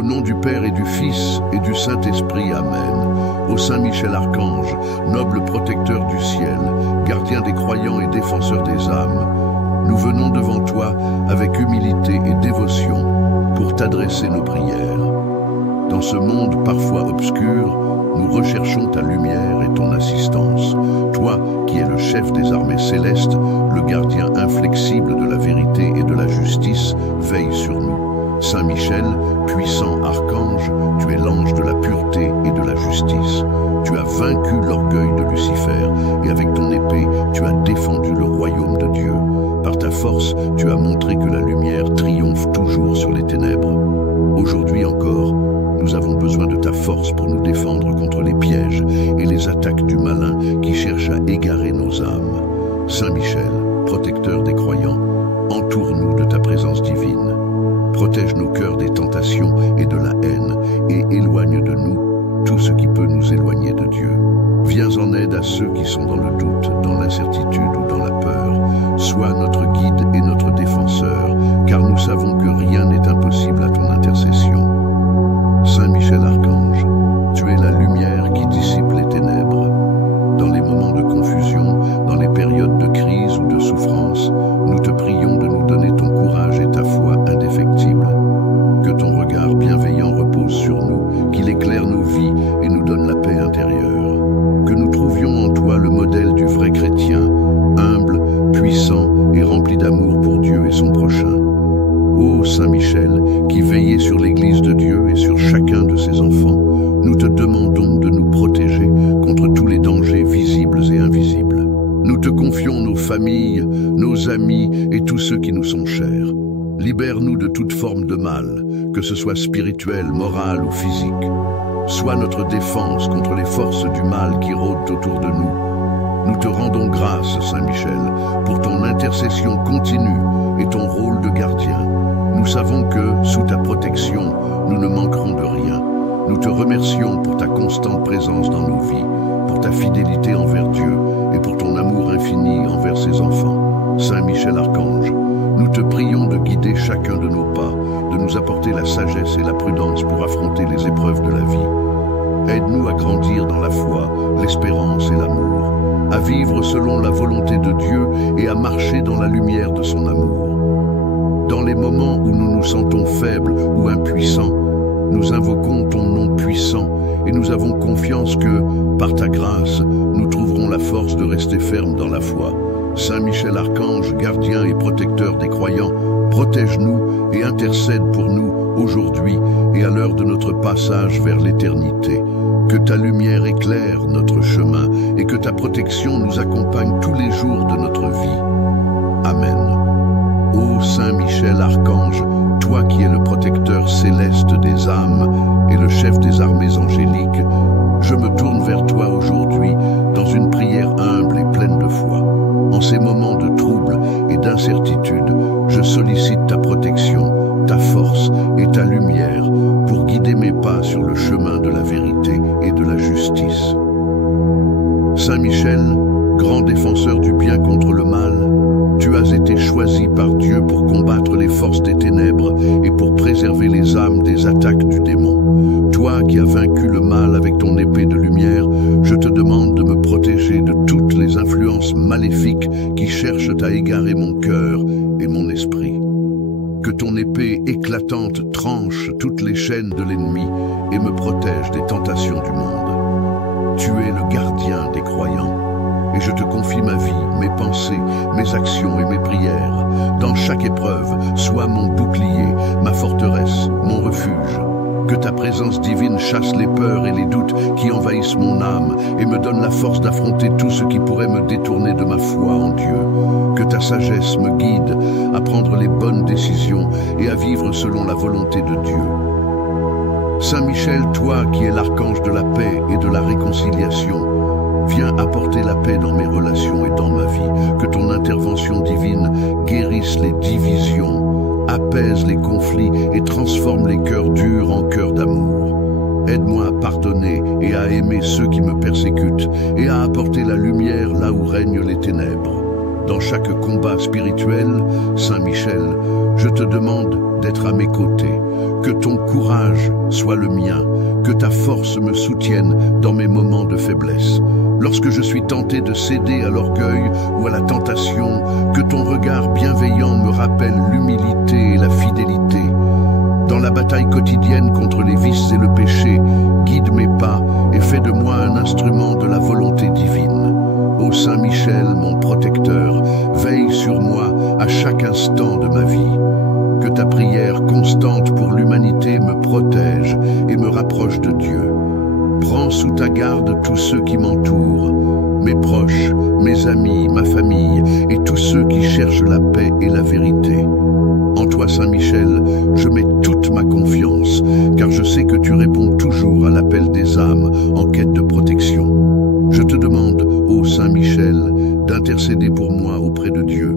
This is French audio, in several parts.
Au nom du Père et du Fils et du Saint-Esprit, Amen. Ô Saint Michel Archange, noble protecteur du ciel, gardien des croyants et défenseur des âmes, nous venons devant toi avec humilité et dévotion pour t'adresser nos prières. Dans ce monde parfois obscur, nous recherchons ta lumière et ton assistance. Toi qui es le chef des armées célestes, le gardien inflexible de la vérité et de la justice, veille sur nous. Saint Michel, puissant archange, tu es l'ange de la pureté et de la justice. Tu as vaincu l'orgueil de Lucifer et avec ton épée, tu as défendu le royaume de Dieu. Par ta force, tu as montré que la lumière triomphe toujours sur les ténèbres. Aujourd'hui encore, nous avons besoin de ta force pour nous défendre contre les pièges et les attaques du malin qui cherche à égarer nos âmes. Saint Michel, protecteur des croyants, entoure-nous de ta présence divine. Protège nos cœurs des tentations et de la haine et éloigne de nous tout ce qui peut nous éloigner de Dieu. Viens en aide à ceux qui sont dans le doute, dans l'incertitude ou dans la peur. Sois notre guide et notre défenseur, car nous savons que rien n'est impossible à ton intercession. Saint Michel Archange, tu es la lumière qui dissipe les ténèbres. Dans les moments de confusion, dans les périodes de crise ou de souffrance, nous te prions de nous donner ton courage et ta foi indéfectible. Que ton regard bienveillant repose sur nous, qu'il éclaire nos vies et nous donne la paix intérieure. Que nous trouvions en toi le modèle du vrai chrétien, humble, puissant et rempli d'amour pour Dieu et son prochain. Ô Saint Michel, qui veillait sur l'Église de Dieu et sur chacun de ses enfants, nous te demandons de nous protéger contre tous les dangers visibles et invisibles. Nous te confions nos familles, nos amis et tous ceux qui nous sont chers. Libère-nous de toute forme de mal, que ce soit spirituel, moral ou physique. Sois notre défense contre les forces du mal qui rôdent autour de nous. Nous te rendons grâce, Saint Michel, pour ton intercession continue et ton rôle de gardien. Nous savons que, sous ta protection, nous ne manquerons de rien. Nous te remercions pour ta constante présence dans nos vies, pour ta fidélité envers Dieu et pour ton amour infini envers ses enfants. Saint Michel Archange, nous te prions de guider chacun de nos pas, de nous apporter la sagesse et la prudence pour affronter les épreuves de la vie. Aide-nous à grandir dans la foi, l'espérance et l'amour, à vivre selon la volonté de Dieu et à marcher dans la lumière de son amour. Dans les moments où nous nous sentons faibles ou impuissants, nous invoquons ton nom puissant et nous avons confiance que, par ta grâce, nous trouverons la force de rester fermes dans la foi. Saint Michel Archange, gardien et protecteur des croyants, protège-nous et intercède pour nous aujourd'hui et à l'heure de notre passage vers l'éternité. Que ta lumière éclaire notre chemin et que ta protection nous accompagne tous les jours de notre vie. Amen. Ô Saint Michel Archange, toi qui es le protecteur céleste des âmes et le chef des armées angéliques, je me tourne vers toi aujourd'hui dans une prière humble et pleine de foi. En ces moments de trouble et d'incertitude, je sollicite ta protection, ta force et ta lumière pour guider mes pas sur le chemin de la vérité et de la justice. Saint Michel, grand défenseur du bien contre le mal, tu as été choisi par Dieu pour combattre les forces des ténèbres et pour préserver les âmes des attaques du démon. Toi qui as vaincu le mal avec ton épée de lumière, je te demande de me protéger de toutes les influences maléfiques qui cherchent à égarer mon cœur et mon esprit. Que ton épée éclatante tranche toutes les chaînes de l'ennemi et me protège des tentations du monde. Tu es le gardien des croyants. Et je te confie ma vie, mes pensées, mes actions et mes prières. Dans chaque épreuve, sois mon bouclier, ma forteresse, mon refuge. Que ta présence divine chasse les peurs et les doutes qui envahissent mon âme et me donne la force d'affronter tout ce qui pourrait me détourner de ma foi en Dieu. Que ta sagesse me guide à prendre les bonnes décisions et à vivre selon la volonté de Dieu. Saint Michel, toi qui es l'archange de la paix et de la réconciliation, viens apporter la paix dans mes relations et dans ma vie. Que ton intervention divine guérisse les divisions, apaise les conflits et transforme les cœurs durs en cœurs d'amour. Aide-moi à pardonner et à aimer ceux qui me persécutent et à apporter la lumière là où règnent les ténèbres. Dans chaque combat spirituel, Saint Michel, je te demande d'être à mes côtés. Que ton courage soit le mien, que ta force me soutienne dans mes moments de faiblesse. Lorsque je suis tenté de céder à l'orgueil ou à la tentation, que ton regard bienveillant me rappelle l'humilité et la fidélité. Dans la bataille quotidienne contre les vices et le péché, guide mes pas et fais de moi un instrument de la volonté divine. Ô Saint Michel, mon protecteur, veille sur moi à chaque instant de ma vie. Que ta prière constante pour l'humanité me protège et me rapproche de Dieu. Prends sous ta garde tous ceux qui m'entourent, mes proches, mes amis, ma famille et tous ceux qui cherchent la paix et la vérité. En toi, Saint Michel, je mets toute ma confiance, car je sais que tu réponds toujours à l'appel des âmes en quête de protection. Je te demande, ô Saint Michel, d'intercéder pour moi auprès de Dieu.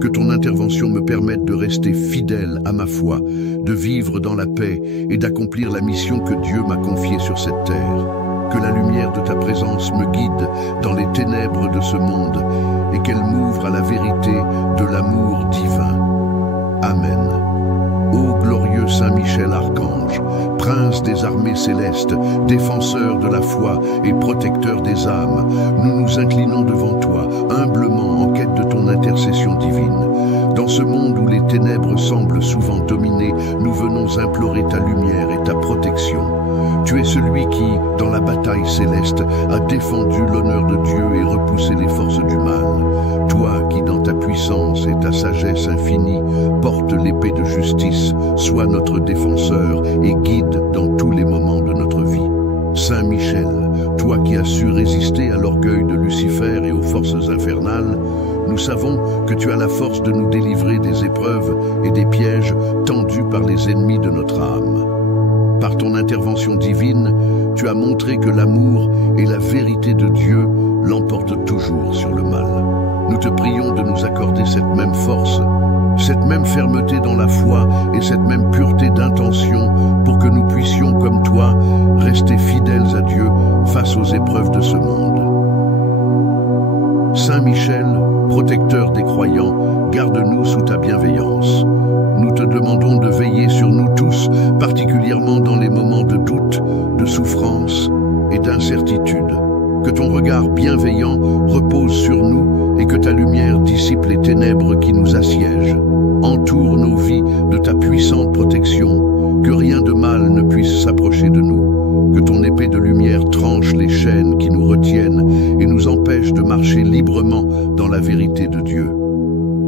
Que ton intervention me permette de rester fidèle à ma foi, de vivre dans la paix et d'accomplir la mission que Dieu m'a confiée sur cette terre. Que la lumière de ta présence me guide dans les ténèbres de ce monde et qu'elle m'ouvre à la vérité de l'amour divin. Amen. Ô glorieux Saint Michel Archange, prince des armées célestes, défenseur de la foi et protecteur des âmes, nous nous inclinons devant toi, humblement en quête de ton intercession divine. Dans ce monde où les ténèbres semblent souvent dominer, nous venons implorer ta lumière et ta protection. Tu es celui qui, dans la bataille céleste, a défendu l'honneur de Dieu et repoussé les forces du mal. Toi qui, dans ta puissance et ta sagesse infinie, portes l'épée de justice, sois notre défenseur et guide dans tous les moments de notre vie. Saint Michel, toi qui as su résister à l'orgueil de Lucifer et aux forces infernales, nous savons que tu as la force de nous délivrer des épreuves et des pièges tendus par les ennemis de notre âme. Par ton intervention divine, tu as montré que l'amour et la vérité de Dieu l'emportent toujours sur le mal. Nous te prions de nous accorder cette même force, cette même fermeté dans la foi et cette même pureté d'intention pour que nous puissions, comme toi, rester fidèles à Dieu face aux épreuves de ce monde. Saint Michel, protecteur des croyants, garde-nous sous ta bienveillance. Nous te demandons de veiller sur nous tous, particulièrement dans les moments de doute, de souffrance et d'incertitude. Que ton regard bienveillant repose sur nous et que ta lumière dissipe les ténèbres qui nous assiègent. Entoure nos vies de ta puissante protection, que rien de mal ne puisse s'approcher de nous. Que ton épée de lumière tranche les chaînes qui nous retiennent et nous empêche de marcher librement dans la vérité de Dieu.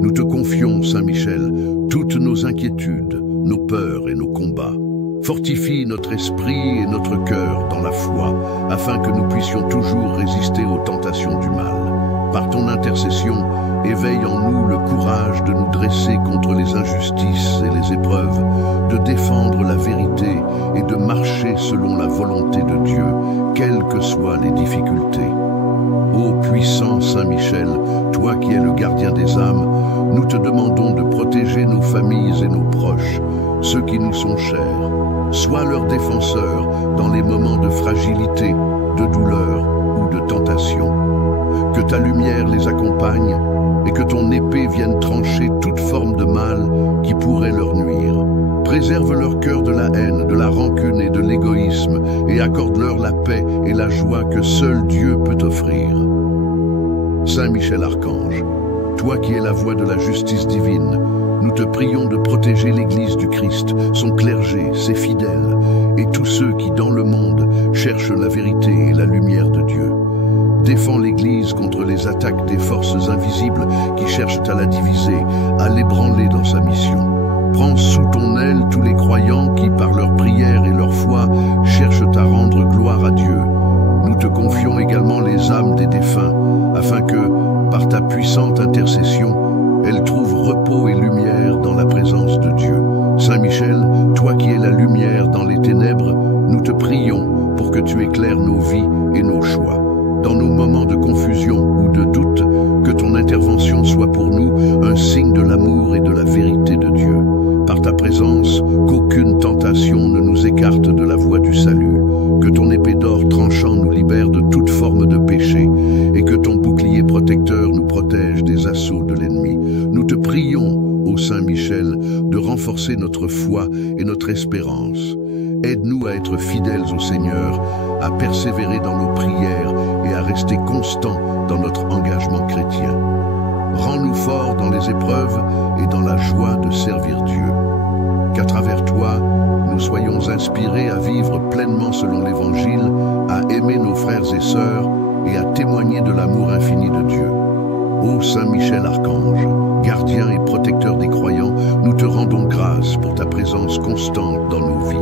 Nous te confions, Saint Michel, toutes nos inquiétudes, nos peurs et nos combats. Fortifie notre esprit et notre cœur dans la foi, afin que nous puissions toujours résister aux tentations du mal. Par ton intercession, éveille en nous le courage de nous dresser contre les injustices et les épreuves, de défendre la vérité et de marcher selon la volonté de Dieu, quelles que soient les difficultés. Ô puissant Saint Michel, toi qui es le gardien des âmes, nous te demandons de protéger nos familles et nos proches, ceux qui nous sont chers. Sois leur défenseur dans les moments de fragilité, de douleur ou de tentation. Que ta lumière les accompagne et que ton épée vienne trancher toute forme de mal qui pourrait leur nuire. Préserve leur cœur de la haine, de la rancune et de l'égoïsme et accorde-leur la paix et la joie que seul Dieu peut offrir. Saint Michel Archange, toi qui es la voix de la justice divine, nous te prions de protéger l'Église du Christ, son clergé, ses fidèles, et tous ceux qui, dans le monde, cherchent la vérité et la lumière de Dieu. Défends l'Église contre les attaques des forces invisibles qui cherchent à la diviser, à l'ébranler dans sa mission. Prends sous ton aile tous les croyants qui, par leur prière et leur foi, cherchent à rendre gloire à Dieu. Nous te confions également les âmes des défunts, afin que, par ta puissante intercession, elles trouvent repos et lumière dans la présence de Dieu. Saint Michel, toi qui es la lumière dans les ténèbres, nous te prions pour que tu éclaires nos vies et nos choix. Dans nos moments de confusion ou de doute, que ton intervention soit pour nous un signe de l'amour et de la vérité de Dieu. Par ta présence, qu'aucune tentation ne nous écarte de la voie du salut. Que ton épée d'or tranchant nous libère de toute forme de péché et que ton bouclier protecteur nous protège des assauts de l'ennemi. Nous te prions, ô Saint Michel, de renforcer notre notre foi et notre espérance. Aide-nous à être fidèles au Seigneur, à persévérer dans nos prières et à rester constants dans notre engagement chrétien. Rends-nous forts dans les épreuves et dans la joie de servir Dieu. Qu'à travers toi, nous soyons inspirés à vivre pleinement selon l'Évangile, à aimer nos frères et sœurs et à témoigner de l'amour infini de Dieu. Ô Saint Michel Archange, gardien et protecteur des croyants, nous te rendons grâce pour ta présence constante dans nos vies.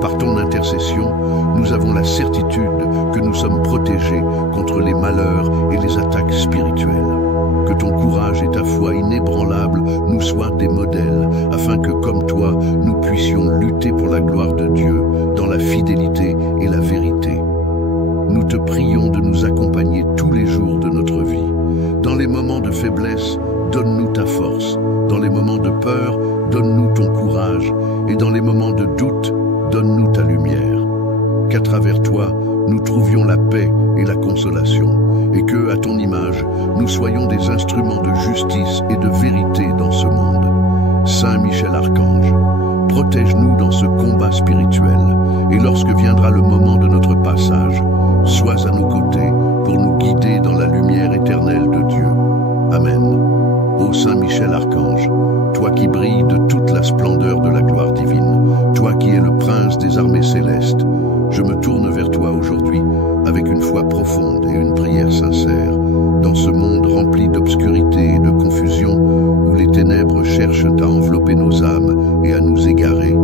Par ton intercession, nous avons la certitude que nous sommes protégés contre les malheurs et les attaques spirituelles. Que ton courage et ta foi inébranlable nous soient des modèles, afin que, comme toi, nous puissions lutter pour la gloire de Dieu, dans la fidélité et la vérité. Nous te prions de nous accompagner tous les jours de notre vie. Dans les moments de faiblesse, donne-nous ta force. Dans les moments de peur, donne-nous ton courage. Et dans les moments de doute, donne-nous ta lumière. Qu'à travers toi, nous trouvions la paix et la consolation. Et que, à ton image, nous soyons des instruments de justice et de vérité dans ce monde. Saint Michel Archange, protège-nous dans ce combat spirituel. Et lorsque viendra le moment de notre passage, sois à nos côtés pour nous guider dans la lumière éternelle de Dieu. Amen. Ô Saint Michel Archange, toi qui brilles de toute la splendeur de la gloire divine, toi qui es le prince des armées célestes, je me tourne vers toi aujourd'hui avec une foi profonde et une prière sincère. Dans ce monde rempli d'obscurité et de confusion, où les ténèbres cherchent à envelopper nos âmes et à nous égarer,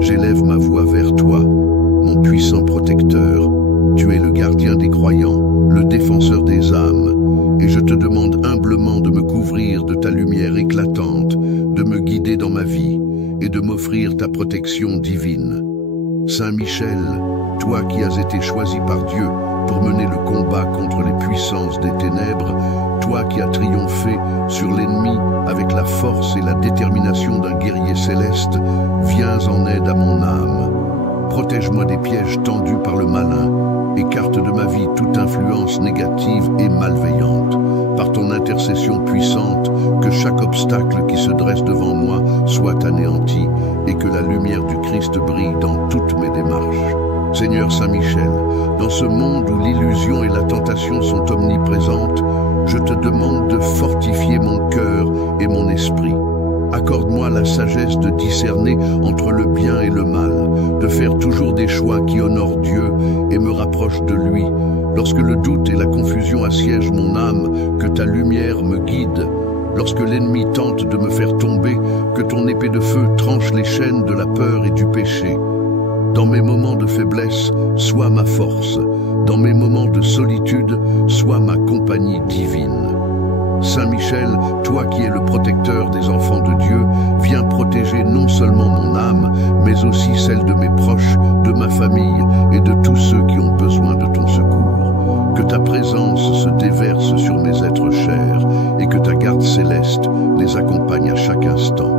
j'élève ma voix vers toi, mon puissant protecteur. Tu es le gardien des croyants, le défenseur des âmes, et je te demande humblement de me couvrir de ta lumière éclatante, de me guider dans ma vie et de m'offrir ta protection divine. Saint Michel, toi qui as été choisi par Dieu pour mener le combat contre les puissances des ténèbres, toi qui as triomphé sur l'ennemi avec la force et la détermination d'un guerrier céleste, viens en aide à mon âme. Protège-moi des pièges tendus par le malin, écarte de ma vie toute influence négative et malveillante. Par ton intercession puissante, que chaque obstacle qui se dresse devant moi soit anéanti et que la lumière du Christ brille dans toutes mes démarches. Seigneur Saint Michel, dans ce monde où l'illusion et la tentation sont omniprésentes, je te demande de fortifier mon cœur et mon esprit. Accorde-moi la sagesse de discerner entre le bien et le mal, de faire toujours des choix qui honorent Dieu et me rapprochent de lui. Lorsque le doute et la confusion assiègent mon âme, que ta lumière me guide. Lorsque l'ennemi tente de me faire tomber, que ton épée de feu tranche les chaînes de la peur et du péché. Dans mes moments de faiblesse, sois ma force. Dans mes moments de solitude, sois ma compagnie divine. Saint Michel, toi qui es le protecteur des enfants de Dieu, viens protéger non seulement mon âme, mais aussi celle de mes proches, de ma famille et de tous ceux qui ont besoin de ton secours. Que ta présence se déverse sur mes êtres chers et que ta garde céleste les accompagne à chaque instant.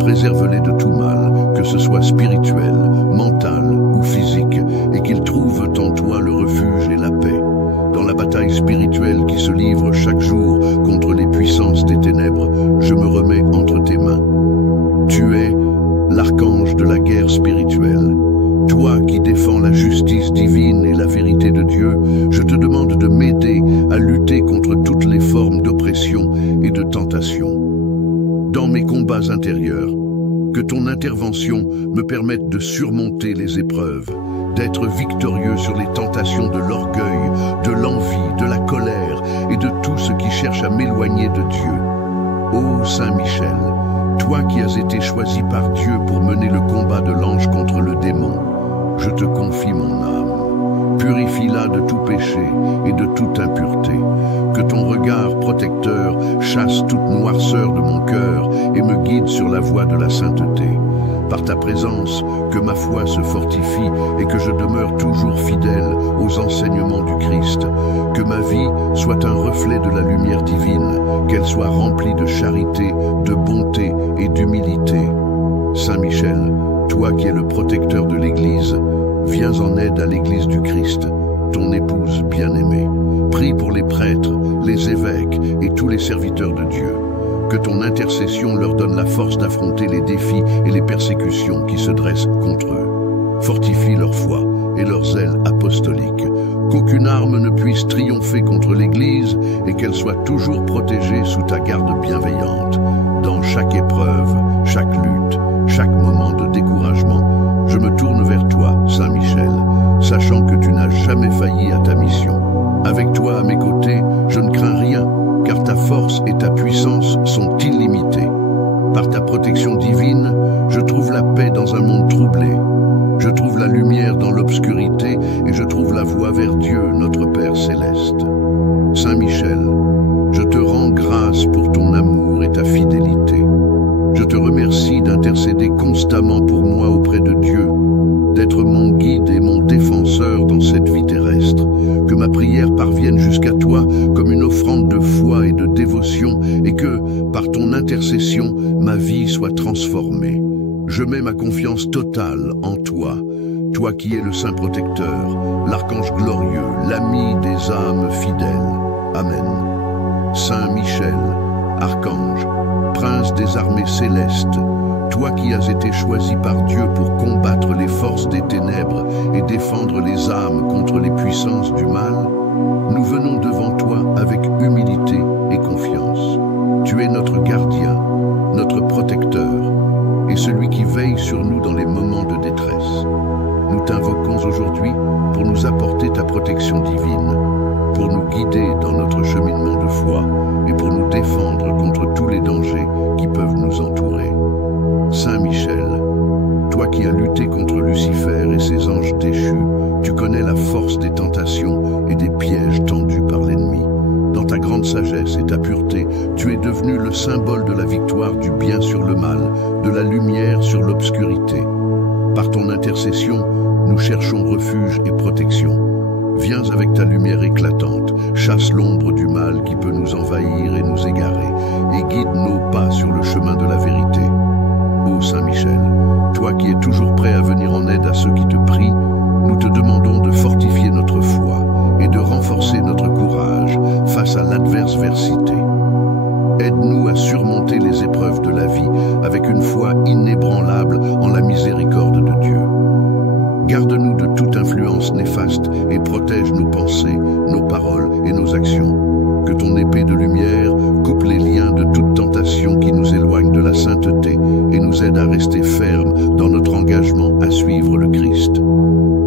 Préserve-les de tout mal, que ce soit spirituel, mental ou physique, et qu'ils trouvent en toi le refuge et la paix. Dans la bataille spirituelle qui se livre chaque jour contre les puissances des ténèbres, je me remets entre tes mains. Tu es l'archange de la guerre spirituelle. Toi qui défends la justice divine et la vérité de Dieu, je te demande de m'aider à lutter contre toutes les formes d'oppression et de tentation. Dans mes combats intérieurs, que ton intervention me permette de surmonter les épreuves, d'être victorieux sur les tentations de l'orgueil, de l'envie, de la colère et de tout ce qui cherche à m'éloigner de Dieu. Ô Saint Michel, toi qui as été choisi par Dieu pour mener le combat de l'ange contre le démon, je te confie mon âme. Purifie-la de tout péché et de toute impureté. Que ton regard protecteur chasse toute noirceur de mon cœur et me guide sur la voie de la sainteté. Par ta présence, que ma foi se fortifie et que je demeure toujours fidèle aux enseignements du Christ. Que ma vie soit un reflet de la lumière divine, qu'elle soit remplie de charité, de bonté et d'humilité. Saint Michel, toi qui es le protecteur de l'Église, viens en aide à l'Église du Christ, ton épouse bien-aimée. Prie pour les prêtres, les évêques et tous les serviteurs de Dieu. Que ton intercession leur donne la force d'affronter les défis et les persécutions qui se dressent contre eux. Fortifie leur foi et leur zèle apostolique. Qu'aucune arme ne puisse triompher contre l'Église et qu'elle soit toujours protégée sous ta garde bienveillante. Dans chaque épreuve, chaque lutte, chaque moment de découragement, je me tourne vers toi, Saint Michel, sachant que tu n'as jamais failli à ta mission. Avec toi à mes côtés, je ne crains rien, car ta force et ta puissance sont illimitées. Par ta protection divine, je trouve la paix dans un monde troublé. Je trouve la lumière dans l'obscurité et je trouve la voie vers Dieu, notre Père céleste. Saint Michel, je te rends grâce pour ton amour et ta fidélité. Je te remercie d'intercéder constamment pour moi auprès de Dieu, d'être mon guide et mon défenseur dans cette vie terrestre, que ma prière parvienne jusqu'à toi comme une offrande de foi et de dévotion et que, par ton intercession, ma vie soit transformée. Je mets ma confiance totale en toi, toi qui es le Saint Protecteur, l'Archange glorieux, l'ami des âmes fidèles. Amen. Saint Michel, Archange, Prince des armées célestes, toi qui as été choisi par Dieu pour combattre les forces des ténèbres et défendre les âmes contre les puissances du mal, nous venons devant toi avec humilité et confiance. Tu es notre gardien, notre protecteur, et celui qui veille sur nous dans les moments de détresse. Nous t'invoquons aujourd'hui pour nous apporter ta protection divine, pour nous guider dans notre cheminement de foi et pour nous défendre contre tous les dangers qui peuvent nous entourer. Saint Michel, toi qui as lutté contre Lucifer et ses anges déchus, tu connais la force des tentations et des pièges tendus par l'ennemi. Dans ta grande sagesse et ta pureté, tu es devenu le symbole de la victoire du bien sur le mal, de la lumière sur l'obscurité. Par ton intercession, nous cherchons refuge et protection. Viens avec ta lumière éclatante, chasse l'ombre du mal qui peut nous envahir et nous égarer, et guide nos pas sur le chemin de la vérité. Ô Saint Michel, toi qui es toujours prêt à venir en aide à ceux qui te prient, nous te demandons de fortifier notre foi et de renforcer notre courage face à l'adversité. Aide-nous à surmonter les épreuves de la vie avec une foi inébranlable en la miséricorde de Dieu. Garde-nous de toute influence néfaste et protège nos pensées, nos paroles et nos actions. Que ton épée de lumière coupe les liens de toute tentation qui nous éloigne de la sainteté et nous aide à rester fermes dans notre engagement à suivre le Christ.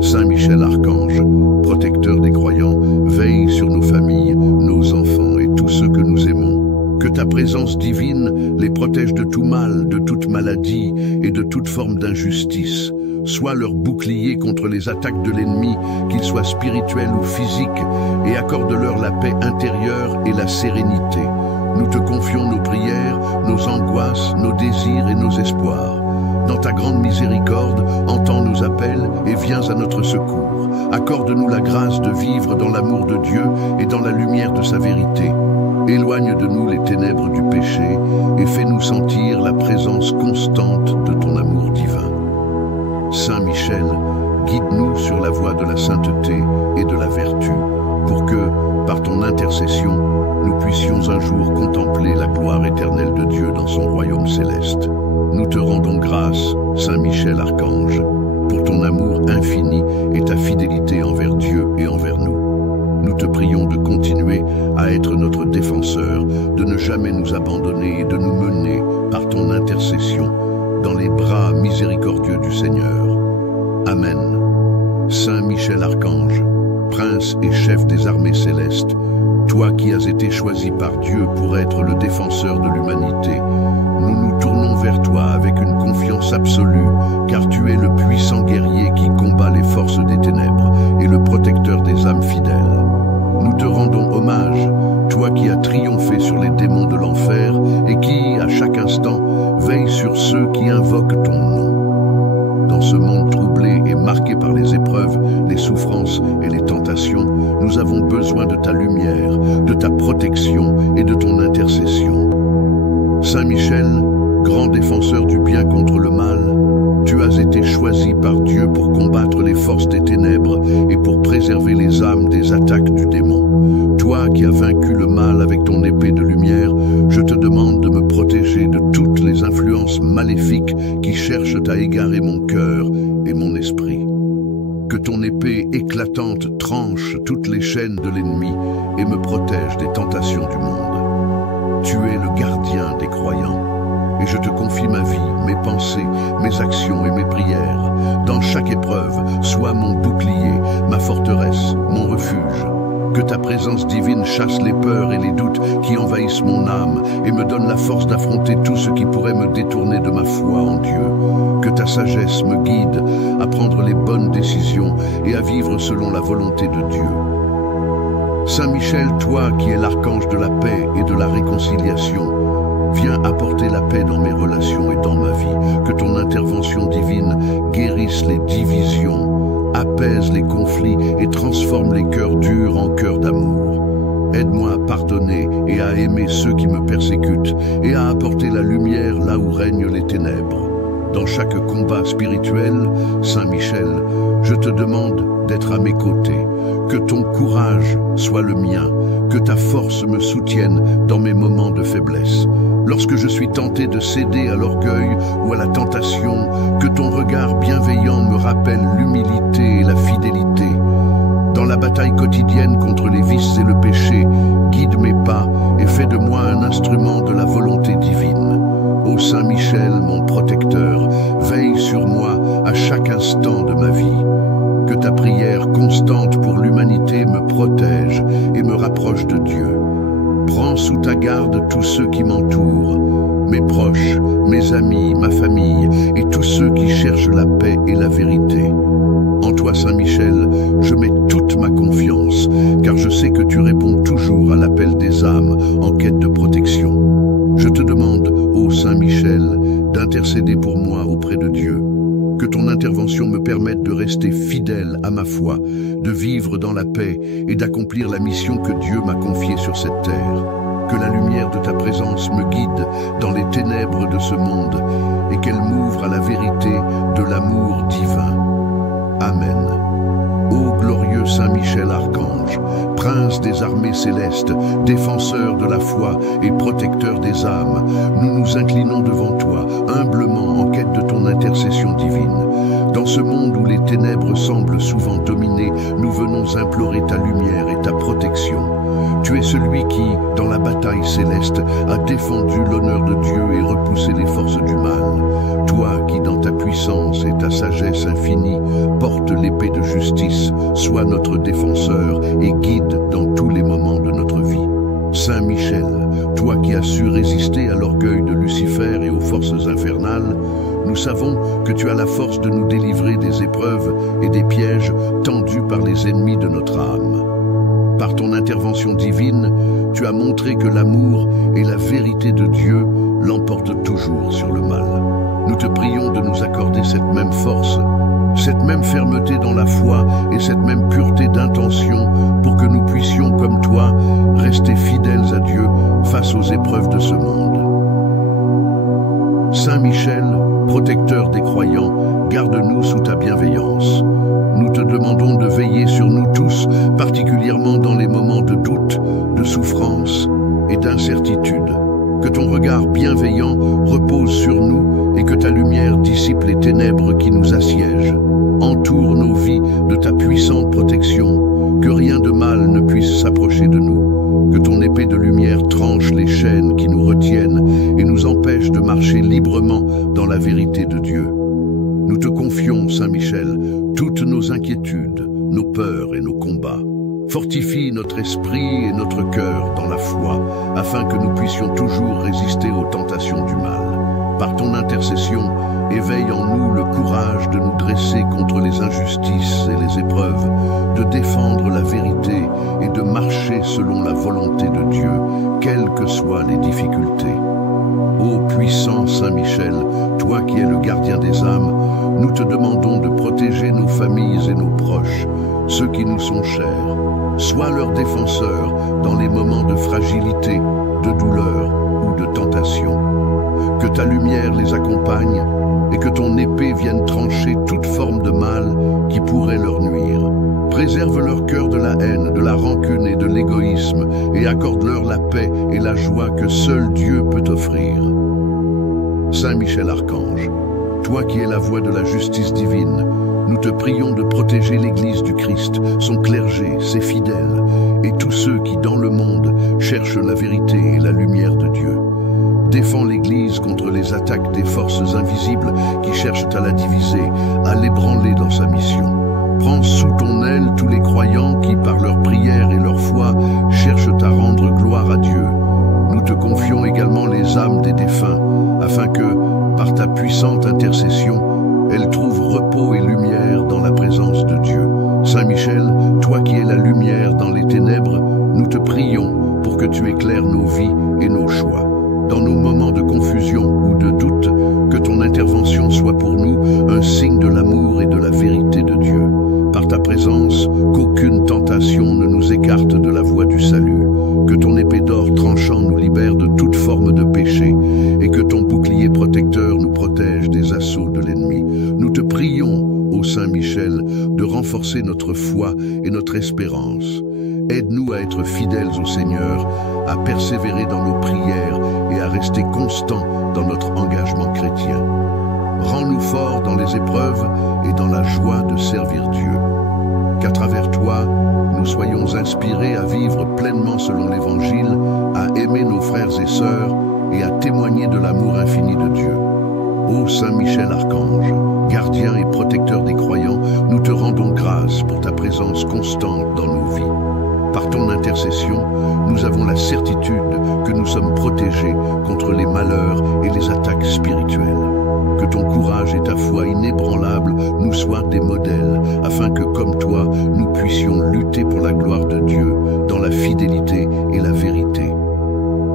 Saint Michel Archange, protecteur des croyants, veille sur nos familles, nos enfants et tous ceux que nous aimons. Que ta présence divine les protège de tout mal, de toute maladie et de toute forme d'injustice. Sois leur bouclier contre les attaques de l'ennemi, qu'ils soient spirituels ou physiques, et accorde-leur la paix intérieure et la sérénité. Nous te confions nos prières, nos angoisses, nos désirs et nos espoirs. Dans ta grande miséricorde, entends nos appels et viens à notre secours. Accorde-nous la grâce de vivre dans l'amour de Dieu et dans la lumière de sa vérité. Éloigne de nous les ténèbres du péché et fais-nous sentir la présence constante de ton amour divin. Saint Michel, guide-nous sur la voie de la sainteté et de la vertu, pour que, par ton intercession, nous puissions un jour contempler la gloire éternelle de Dieu dans son royaume céleste. Nous te rendons grâce, Saint Michel Archange, pour ton amour infini et ta fidélité envers Dieu et envers nous. Nous te prions de continuer à être notre défenseur, de ne jamais nous abandonner et de nous mener, par ton intercession, dans les bras miséricordieux du Seigneur. Amen. Saint Michel Archange, Prince et chef des armées célestes, toi qui as été choisi par Dieu pour être le défenseur de l'humanité, nous nous tournons vers toi avec une confiance absolue, car tu es le puissant guerrier qui combat les forces des ténèbres et le protecteur des âmes fidèles. Nous te rendons hommage, toi qui as triomphé sur les démons de l'enfer et qui, à chaque instant, veille sur ceux qui invoquent ton nom. Dans ce monde troublé et marqué par les épreuves, les souffrances et les tentations, nous avons besoin de ta lumière, de ta protection et de ton intercession. Saint Michel, grand défenseur du bien contre le mal, tu as été choisi par Dieu pour combattre les forces des ténèbres et pour préserver les âmes des attaques du démon. Toi qui as vaincu le mal avec ton épée de lumière, je te demande de me protéger de toutes les influences maléfiques qui cherchent à égarer mon cœur et mon esprit. Que ton épée éclatante tranche toutes les chaînes de l'ennemi et me protège des tentations du monde. Tu es le gardien des croyants. Et je te confie ma vie, mes pensées, mes actions et mes prières. Dans chaque épreuve, sois mon bouclier, ma forteresse, mon refuge. Que ta présence divine chasse les peurs et les doutes qui envahissent mon âme et me donne la force d'affronter tout ce qui pourrait me détourner de ma foi en Dieu. Que ta sagesse me guide à prendre les bonnes décisions et à vivre selon la volonté de Dieu. Saint Michel, toi qui es l'archange de la paix et de la réconciliation, viens apporter la paix dans mes relations et dans ma vie. Que ton intervention divine guérisse les divisions, apaise les conflits et transforme les cœurs durs en cœurs d'amour. Aide-moi à pardonner et à aimer ceux qui me persécutent et à apporter la lumière là où règnent les ténèbres. Dans chaque combat spirituel, Saint Michel, je te demande d'être à mes côtés. Que ton courage soit le mien, que ta force me soutienne dans mes moments de faiblesse. Lorsque je suis tenté de céder à l'orgueil ou à la tentation, que ton regard bienveillant me rappelle l'humilité et la fidélité. Dans la bataille quotidienne contre les vices et le péché, guide mes pas et fais de moi un instrument de la volonté divine. Ô Saint Michel, mon protecteur, veille sur moi à chaque instant de ma vie. Que ta prière constante pour l'humanité me protège et me rapproche de Dieu. Prends sous ta garde tous ceux qui m'entourent, mes proches, mes amis, ma famille et tous ceux qui cherchent la paix et la vérité. En toi, Saint Michel, je mets toute ma confiance, car je sais que tu réponds toujours à l'appel des âmes en quête de protection. Je te demande, ô Saint Michel, d'intercéder pour moi auprès de Dieu. Que ton intervention me permette de rester fidèle à ma foi, de vivre dans la paix et d'accomplir la mission que Dieu m'a confiée sur cette terre. Que la lumière de ta présence me guide dans les ténèbres de ce monde et qu'elle m'ouvre à la vérité de l'amour divin. Amen. Ô glorieux Saint Michel Archange, prince des armées célestes, défenseur de la foi et protecteur des âmes, nous nous inclinons devant toi, humblement en quête de ton intercession divine. Dans ce monde où les ténèbres semblent souvent dominer, nous venons implorer ta lumière et ta protection. Tu es celui qui, dans la bataille céleste, a défendu l'honneur de Dieu et repoussé les forces du mal. Toi qui, dans ta puissance et ta sagesse infinie, portes l'épée de justice, sois notre défenseur et guide dans tous les moments de notre vie. Saint Michel, toi qui as su résister à l'orgueil de Lucifer et aux forces infernales, nous savons que tu as la force de nous délivrer des épreuves et des pièges tendus par les ennemis de notre âme. Par ton intervention divine, tu as montré que l'amour et la vérité de Dieu l'emportent toujours sur le mal. Nous te prions de nous accorder cette même force, cette même fermeté dans la foi et cette même pureté d'intention pour que nous puissions, comme toi, rester fidèles à Dieu face aux épreuves de ce monde. Saint Michel, protecteur des croyants, garde-nous sous ta bienveillance. Nous te demandons de veiller sur nous tous, particulièrement dans les moments de doute, de souffrance et d'incertitude. Que ton regard bienveillant repose sur nous et que ta lumière dissipe les ténèbres qui nous assiègent. Entoure nos vies de ta puissante protection, que rien de mal ne puisse s'approcher de nous. Que ton épée de lumière tranche les chaînes qui nous retiennent et nous empêche de marcher librement dans la vérité de Dieu. Nous te confions, Saint Michel, toutes nos inquiétudes, nos peurs et nos combats. Fortifie notre esprit et notre cœur dans la foi, afin que nous puissions toujours résister aux tentations du mal. Par ton intercession, éveille en nous le courage de nous dresser contre les injustices et les épreuves, de défendre la vérité et de marcher selon la volonté de Dieu, quelles que soient les difficultés. Ô puissant Saint Michel, toi qui es le gardien des âmes, nous te demandons de protéger nos familles et nos proches, ceux qui nous sont chers. Sois leur défenseur dans les moments de fragilité, de douleur ou de tentation. que ta lumière les accompagne et que ton épée vienne trancher toute forme de mal qui pourrait leur nuire. Préserve leur cœur de la haine, de la rancune et de l'égoïsme et accorde-leur la paix et la joie que seul Dieu peut offrir. Saint Michel Archange, toi qui es la voix de la justice divine, nous te prions de protéger l'Église du Christ, son clergé, ses fidèles, et tous ceux qui, dans le monde, cherchent la vérité et la lumière de Dieu. Défends l'Église contre les attaques des forces invisibles qui cherchent à la diviser, à l'ébranler dans sa mission. Prends sous ton aile tous les croyants qui, par leur prière et leur foi, cherchent à rendre gloire à Dieu. Nous te confions également les âmes des défunts, afin que, par ta puissante intercession, elles trouvent repos et lumière dans la présence de Dieu. Saint Michel, toi qui es la lumière dans les ténèbres, nous te prions pour que tu éclaires nos vies et nos choix. Dans nos moments de confusion ou de doute, que ton intervention soit pour nous un signe de l'amour et de la vérité de Dieu. Par ta présence, qu'aucune tentation ne nous écarte de la voie du salut, que ton épée d'or tranchant nous libère de toute forme de péché, et que ton bouclier protecteur nous protège des assauts de l'ennemi. Nous te prions, ô Saint Michel, de renforcer notre foi et notre espérance. Aide-nous à être fidèles au Seigneur, à persévérer dans nos prières et à rester constants dans notre engagement chrétien. Rends-nous forts dans les épreuves et dans la joie de servir Dieu. Qu'à travers toi, nous soyons inspirés à vivre pleinement selon l'Évangile, à aimer nos frères et sœurs et à témoigner de l'amour infini de Dieu. Ô Saint Michel Archange, gardien et protecteur des croyants, nous te rendons grâce pour ta présence constante dans nos vies. Par ton intercession, nous avons la certitude que nous sommes protégés contre les malheurs et les attaques spirituelles. Que ton courage et ta foi inébranlable nous soient des modèles, afin que, comme toi, nous puissions lutter pour la gloire de Dieu, dans la fidélité et la vérité.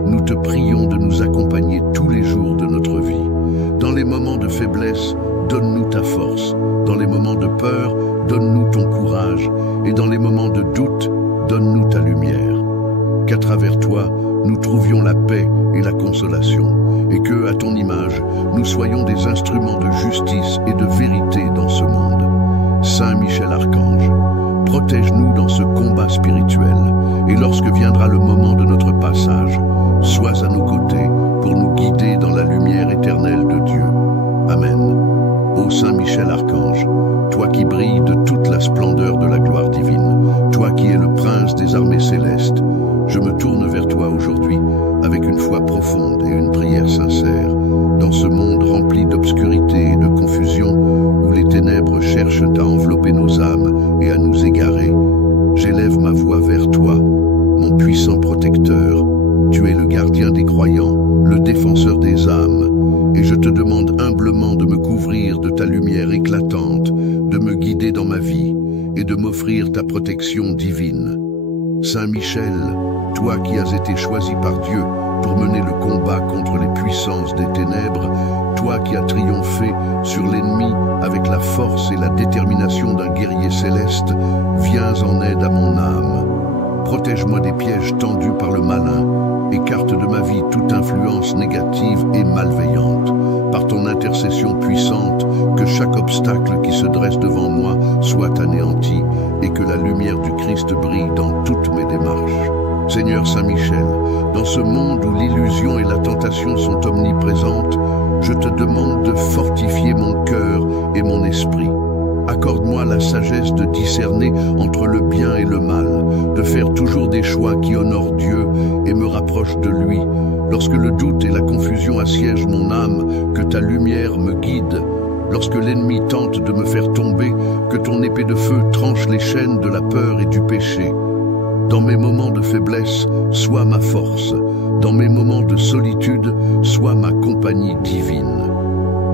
Nous te prions de nous accompagner tous les jours de notre vie. Dans les moments de faiblesse, donne-nous ta force. Dans les moments de peur, donne-nous ton courage. Et dans les moments de doute, donne-nous ta lumière. Qu'à travers toi, nous trouvions la paix et la consolation, et que, à ton image, nous soyons des instruments de justice et de vérité dans ce monde. Saint Michel Archange, protège-nous dans ce combat spirituel, et lorsque viendra le moment de notre passage, sois à nos côtés pour nous guider dans la lumière éternelle de Dieu. Amen. Ô Saint Michel Archange, toi qui brilles de toute la splendeur de la gloire divine, toi qui es le prince des armées célestes, je me tourne vers toi aujourd'hui avec une foi profonde et une prière sincère. Dans ce monde rempli d'obscurité et de confusion, où les ténèbres cherchent à envelopper nos âmes et à nous égarer, j'élève ma voix vers toi, mon puissant protecteur. Tu es le gardien des croyants, le défenseur des âmes, et je te demande humblement de me couvrir de ta lumière éclatante, de me guider dans ma vie et de m'offrir ta protection divine. Saint Michel, toi qui as été choisi par Dieu pour mener le combat contre les puissances des ténèbres, toi qui as triomphé sur l'ennemi avec la force et la détermination d'un guerrier céleste, viens en aide à mon âme. Protège-moi des pièges tendus par le malin, écarte de ma vie toute influence négative et malveillante. Par ton intercession puissante, que chaque obstacle qui se dresse devant moi soit anéanti et que la lumière du Christ brille dans toutes mes démarches. Seigneur Saint Michel, dans ce monde où l'illusion et la tentation sont omniprésentes, je te demande de fortifier mon cœur et mon esprit. Accorde-moi la sagesse de discerner entre le bien et le mal, de faire toujours des choix qui honorent Dieu et me rapprochent de lui. Lorsque le doute et la confusion assiègent mon âme, que ta lumière me guide. Lorsque l'ennemi tente de me faire tomber, que ton épée de feu tranche les chaînes de la peur et du péché. Dans mes moments de faiblesse, sois ma force. Dans mes moments de solitude, sois ma compagnie divine.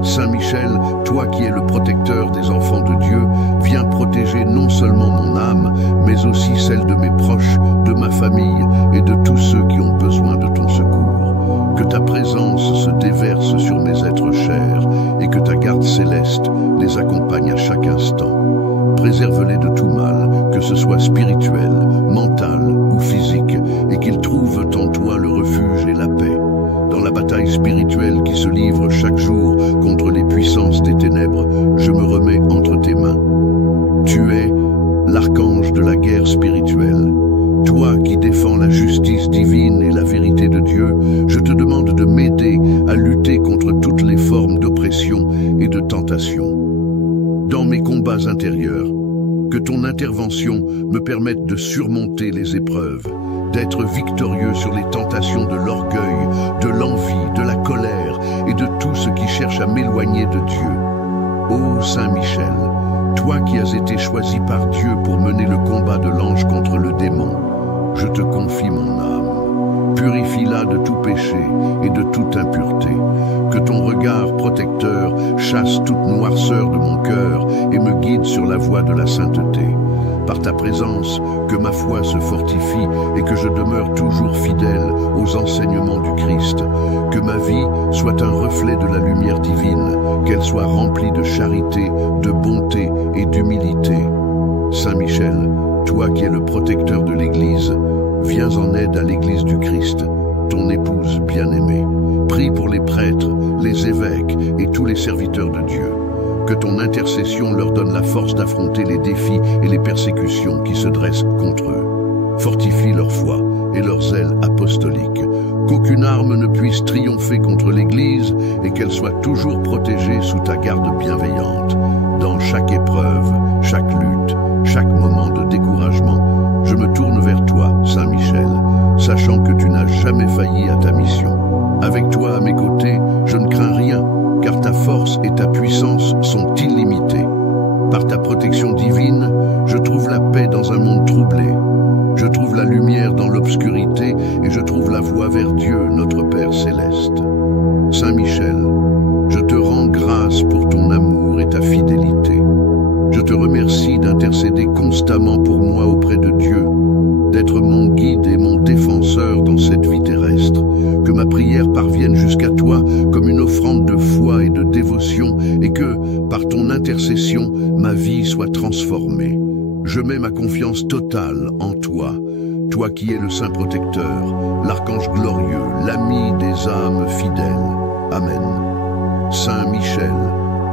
Saint Michel, toi qui es le protecteur des enfants de Dieu, viens protéger non seulement mon âme, mais aussi celle de mes proches, de ma famille et de tous ceux qui ont besoin de ton secours. Que ta présence se déverse sur mes êtres chers et que ta garde céleste les accompagne à chaque instant. Préserve-les de tout mal, que ce soit spirituel, mental ou physique, et qu'ils trouvent en toi le refuge et la paix. Dans la bataille spirituel qui se livre chaque jour contre les puissances des ténèbres, je me remets entre tes mains. Tu es l'archange de la guerre spirituelle. Toi qui défends la justice divine et la vérité de Dieu, je te demande de m'aider à lutter contre toutes les formes d'oppression et de tentation. Dans mes combats intérieurs, que ton intervention me permette de surmonter les épreuves, d'être victorieux sur les tentations de l'orgueil, de l'envie, de la colère et de tout ce qui cherche à m'éloigner de Dieu. Ô Saint Michel, toi qui as été choisi par Dieu pour mener le combat de l'ange contre le démon, je te confie mon âme. Purifie-la de tout péché et de toute impureté. Que ton regard protecteur chasse toute noirceur de mon cœur et me guide sur la voie de la sainteté. Par ta présence, que ma foi se fortifie et que je demeure toujours fidèle aux enseignements du Christ. Que ma vie soit un reflet de la lumière divine, qu'elle soit remplie de charité, de bonté et d'humilité. Saint Michel, toi qui es le protecteur de l'Église, viens en aide à l'Église du Christ, ton épouse bien-aimée. Prie pour les prêtres, les évêques et tous les serviteurs de Dieu. Que ton intercession leur donne la force d'affronter les défis et les persécutions qui se dressent contre eux. Fortifie leur foi et leur zèle apostolique. Qu'aucune arme ne puisse triompher contre l'Église et qu'elle soit toujours protégée sous ta garde bienveillante. Dans chaque épreuve, chaque lutte, chaque moment de découragement, je me tourne vers toi, Saint Michel, sachant que tu n'as jamais failli à ta mission. Avec toi à mes côtés, je ne crains rien, car ta force et ta puissance sont illimitées. Par ta protection divine, je trouve la paix dans un monde troublé. Je trouve la lumière dans l'obscurité et je trouve la voie vers Dieu, notre Père céleste. Saint Michel, je te rends grâce pour ton amour et ta fidélité. Je te remercie d'intercéder constamment pour moi auprès de Dieu, d'être mon guide et mon défenseur dans cette vie terrestre, que ma prière parvienne jusqu'à toi comme une offrande de foi et de dévotion, et que, par ton intercession, ma vie soit transformée. Je mets ma confiance totale en toi, toi qui es le Saint Protecteur, l'archange glorieux, l'ami des âmes fidèles. Amen. Saint Michel,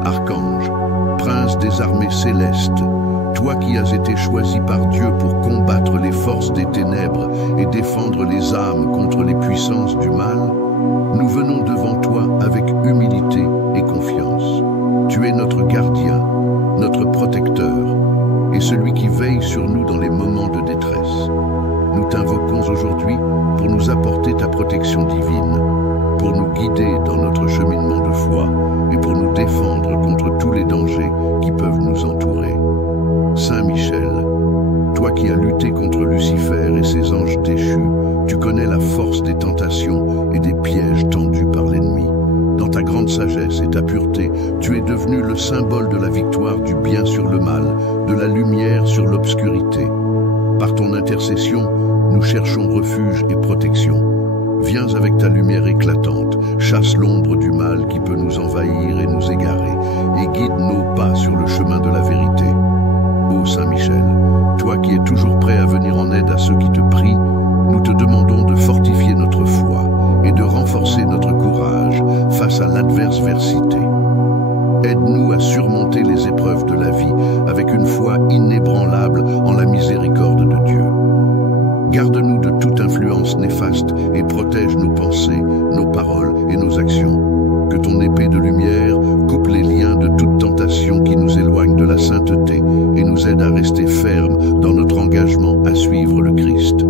archange, prince des armées célestes, toi qui as été choisi par Dieu pour combattre les forces des ténèbres et défendre les âmes contre les puissances du mal, nous venons devant toi avec humilité et confiance. Tu es notre gardien, notre protecteur, et celui qui veille sur nous dans les moments de détresse. Nous t'invoquons aujourd'hui pour nous apporter ta protection divine, pour nous guider dans notre cheminement de foi et pour nous défendre contre tous les dangers qui peuvent nous entourer. Saint Michel, toi qui as lutté contre Lucifer et ses anges déchus, tu connais la force des tentations et des pièges tendus par l'ennemi. Dans ta grande sagesse et ta pureté, tu es devenu le symbole de la victoire du bien sur le mal, de la lumière sur l'obscurité. Par ton intercession, nous cherchons refuge et protection. Viens avec ta lumière éclatante, chasse l'ombre du mal qui peut nous envahir et nous égarer, et guide nos pas sur le chemin de la vérité. Ô Saint Michel, toi qui es toujours prêt à venir en aide à ceux qui te prient, nous te demandons de fortifier notre foi et de renforcer notre courage face à l'adversité. Aide-nous à surmonter les épreuves de la vie avec une foi inébranlable en la miséricorde de Dieu. Garde-nous de toute influence néfaste et protège nos pensées, nos paroles et nos actions. Que ton épée de lumière coupe les liens de toute tentation qui nous éloigne de la sainteté et nous aide à rester fermes dans notre engagement à suivre le Christ.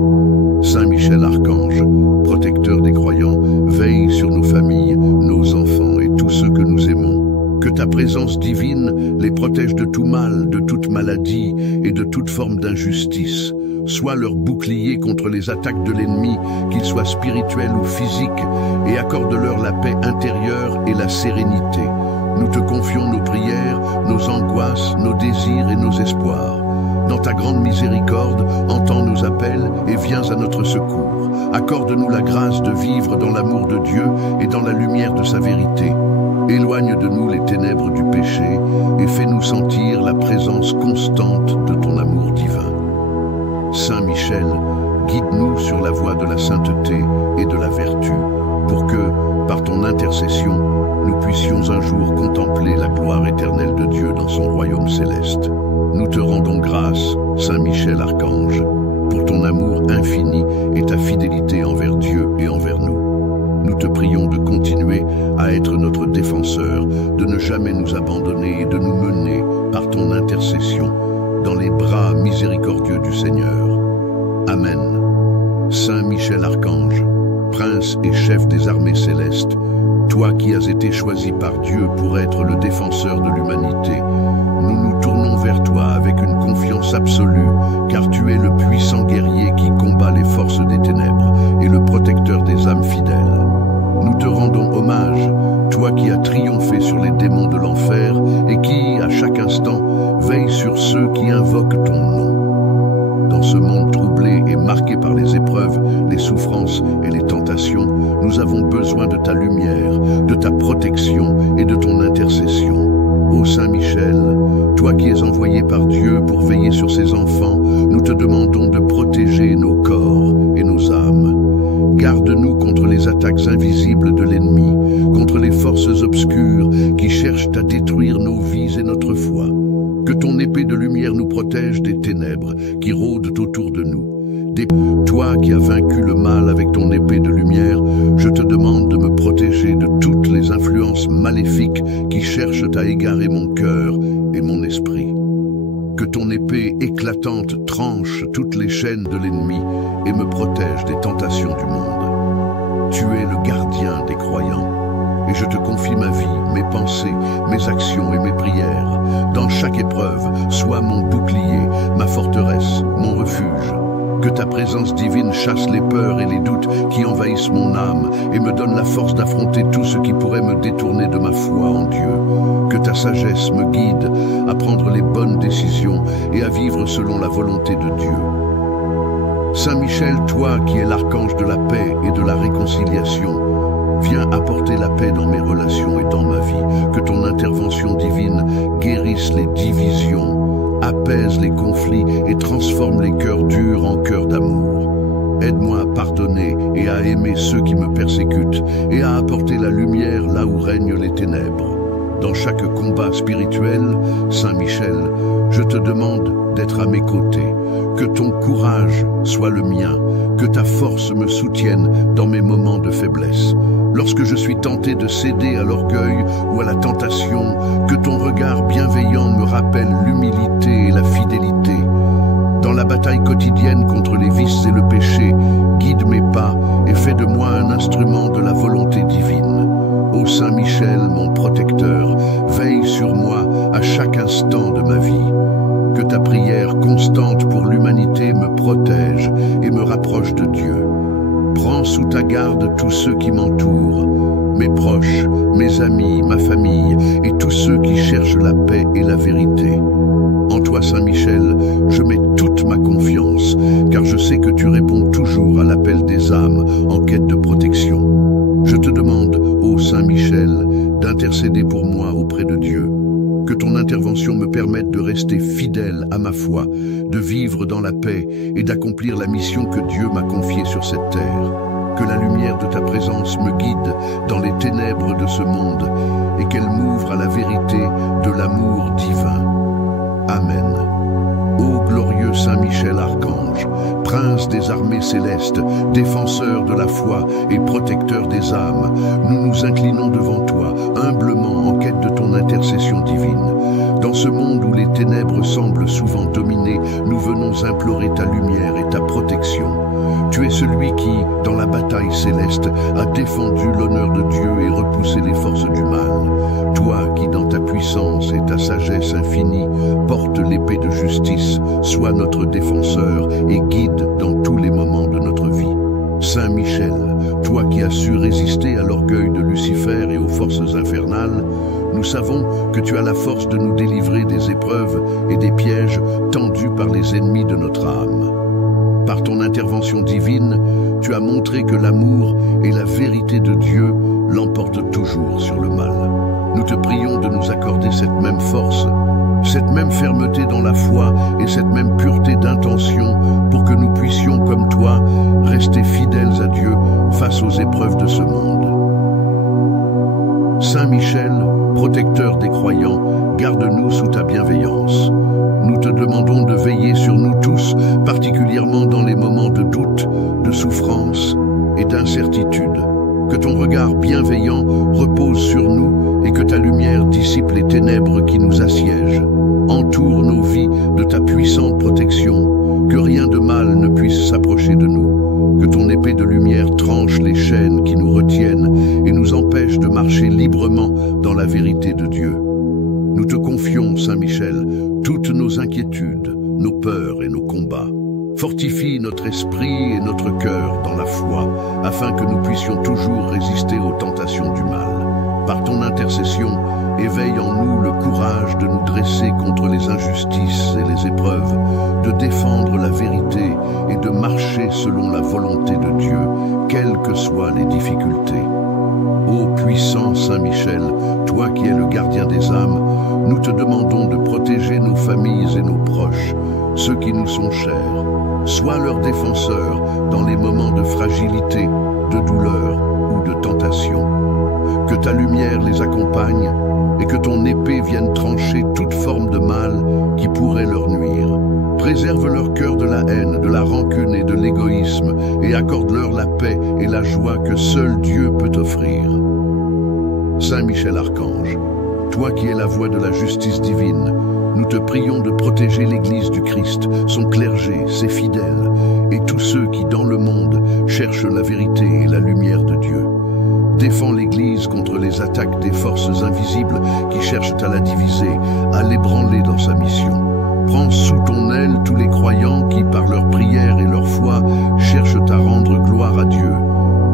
Saint Michel Archange, protecteur des croyants, veille sur nos familles, nos enfants et tous ceux que nous aimons. Que ta présence divine les protège de tout mal, de toute maladie et de toute forme d'injustice. Sois leur bouclier contre les attaques de l'ennemi, qu'ils soient spirituels ou physiques, et accorde-leur la paix intérieure et la sérénité. Nous te confions nos prières, nos angoisses, nos désirs et nos espoirs. Dans ta grande miséricorde, entends nos appels et viens à notre secours. Accorde-nous la grâce de vivre dans l'amour de Dieu et dans la lumière de sa vérité. Éloigne de nous les ténèbres du péché et fais-nous sentir la présence constante de ton amour divin. Saint Michel, guide-nous sur la voie de la sainteté et de la vertu, pour que, par ton intercession, nous puissions un jour contempler la gloire éternelle de Dieu dans son royaume céleste. Nous te rendons grâce, Saint Michel Archange, pour ton amour infini et ta fidélité envers Dieu et envers nous. Nous te prions de continuer à être notre défenseur, de ne jamais nous abandonner et de nous mener, par ton intercession, dans les bras miséricordieux du Seigneur. Amen. Saint Michel Archange, prince et chef des armées célestes, toi qui as été choisi par Dieu pour être le défenseur de l'humanité, nous nous tournons vers toi avec une confiance absolue, car tu es le puissant guerrier qui combat les forces des ténèbres et le protecteur des âmes fidèles. Nous te rendons hommage, toi qui as triomphé sur les démons de l'enfer et qui, à chaque instant, veille sur ceux qui invoquent ton nom. Dans ce monde troublé et marqué par les épreuves, les souffrances et les tentations, nous avons besoin de ta lumière, de ta protection et de ton intercession. Ô Saint Michel, toi qui es envoyé par Dieu pour veiller sur ses enfants, nous te demandons de protéger nos corps et nos âmes. Garde-nous contre les attaques invisibles de l'ennemi, contre les forces obscures qui cherchent à détruire nos vies et notre foi. Que ton épée de lumière nous protège des ténèbres qui rôdent autour de nous. Toi qui as vaincu le mal avec ton épée de lumière, je te demande de me protéger de toutes les influences maléfiques qui cherchent à égarer mon cœur et mon esprit. Que ton épée éclatante tranche toutes les chaînes de l'ennemi et me protège des tentations du monde. Tu es le gardien des croyants. Et je te confie ma vie, mes pensées, mes actions et mes prières. Dans chaque épreuve, sois mon bouclier, ma forteresse, mon refuge. Que ta présence divine chasse les peurs et les doutes qui envahissent mon âme et me donne la force d'affronter tout ce qui pourrait me détourner de ma foi en Dieu. Que ta sagesse me guide à prendre les bonnes décisions et à vivre selon la volonté de Dieu. Saint Michel, toi qui es l'archange de la paix et de la réconciliation, viens apporter la paix dans mes relations et dans ma vie. Que ton intervention divine guérisse les divisions, apaise les conflits et transforme les cœurs durs en cœurs d'amour. Aide-moi à pardonner et à aimer ceux qui me persécutent et à apporter la lumière là où règnent les ténèbres. Dans chaque combat spirituel, Saint Michel, je te demande d'être à mes côtés. Que ton courage soit le mien, que ta force me soutienne dans mes moments de faiblesse. Lorsque je suis tenté de céder à l'orgueil ou à la tentation, que ton regard bienveillant me rappelle l'humilité et la fidélité. Dans la bataille quotidienne contre les vices et le péché, guide mes pas et fais de moi un instrument de la volonté divine. Ô Saint Michel, mon protecteur, veille sur moi à chaque instant de ma vie. Que ta prière constante pour l'humanité me protège et me rapproche de Dieu. Prends sous ta garde tous ceux qui m'entourent, mes proches, mes amis, ma famille et tous ceux qui cherchent la paix et la vérité. En toi, Saint Michel, je mets toute ma confiance, car je sais que tu réponds toujours à l'appel des âmes en quête de protection. Je te demande, ô Saint Michel, d'intercéder pour moi auprès de Dieu. Que ton intervention me permette de rester fidèle à ma foi, de vivre dans la paix et d'accomplir la mission que Dieu m'a confiée sur cette terre. Que la lumière de ta présence me guide dans les ténèbres de ce monde et qu'elle m'ouvre à la vérité de l'amour divin. Amen. Ô glorieux Saint Michel Archange, prince des armées célestes, défenseur de la foi et protecteur des âmes, nous nous inclinons devant toi, humblement en quête de ton intercession divine. Dans ce monde où les ténèbres semblent souvent dominer, nous venons implorer ta lumière et ta protection. Tu es celui qui, dans la bataille céleste, a défendu l'honneur de Dieu et repoussé les forces du mal. Toi qui, dans ta puissance et ta sagesse infinie, portes l'épée de justice, sois notre défenseur et guide dans tous les moments de notre vie. Saint Michel, toi qui as su résister à l'orgueil de Lucifer et aux forces infernales, nous savons que tu as la force de nous délivrer des épreuves et des pièges tendus par les ennemis de notre âme. Par ton intervention divine, tu as montré que l'amour et la vérité de Dieu l'emportent toujours sur le mal. Nous te prions de nous accorder cette même force, cette même fermeté dans la foi et cette même pureté d'intention pour que nous puissions, comme toi, rester fidèles à Dieu face aux épreuves de ce monde. Saint Michel, protecteur des croyants, garde-nous sous ta bienveillance. Nous te demandons de veiller sur nous tous, particulièrement dans les moments de doute, de souffrance et d'incertitude. Que ton regard bienveillant repose sur nous et que ta lumière dissipe les ténèbres qui nous assiègent. Entoure nos vies de ta puissante protection, que rien de mal ne puisse s'approcher de nous. Que ton épée de lumière tranche les chaînes qui nous retiennent et nous empêche de marcher librement dans la vérité de Dieu. Nous te confions, Saint Michel, toutes nos inquiétudes, nos peurs et nos combats. Fortifie notre esprit et notre cœur dans la foi, afin que nous puissions toujours résister aux tentations du mal. Par ton intercession, éveille en nous le courage de nous dresser contre les injustices et les épreuves, de défendre la vérité et de marcher selon la volonté de Dieu, quelles que soient les difficultés. Ô puissant Saint Michel, toi qui es le gardien des âmes, nous te demandons de protéger nos familles et nos proches, ceux qui nous sont chers. Sois leur défenseur dans les moments de fragilité, de douleur ou de tentation. Que ta lumière les accompagne et que ton épée vienne trancher toute forme de mal qui pourrait leur nuire. Préserve leur cœur de la haine, de la rancune et de l'égoïsme et accorde-leur la paix et la joie que seul Dieu peut offrir. Saint Michel Archange, toi qui es la voix de la justice divine, nous te prions de protéger l'Église du Christ, son clergé, ses fidèles, et tous ceux qui, dans le monde, cherchent la vérité et la lumière de Dieu. Défends l'Église contre les attaques des forces invisibles qui cherchent à la diviser, à l'ébranler dans sa mission. Prends sous ton aile tous les croyants qui, par leur prière et leur foi, cherchent à rendre gloire à Dieu.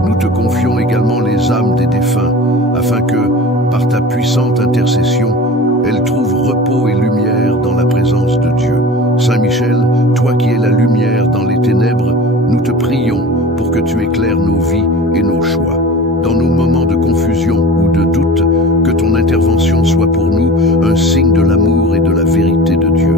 Nous te confions également les âmes des défunts, afin que, par ta puissante intercession, elles trouvent repos et lumière dans la présence de Dieu. Saint Michel, toi qui es la lumière dans les ténèbres, nous te prions pour que tu éclaires nos vies et nos choix. Dans nos moments de confusion ou de doute, que ton intervention soit pour nous un signe de l'amour et de la vérité de Dieu.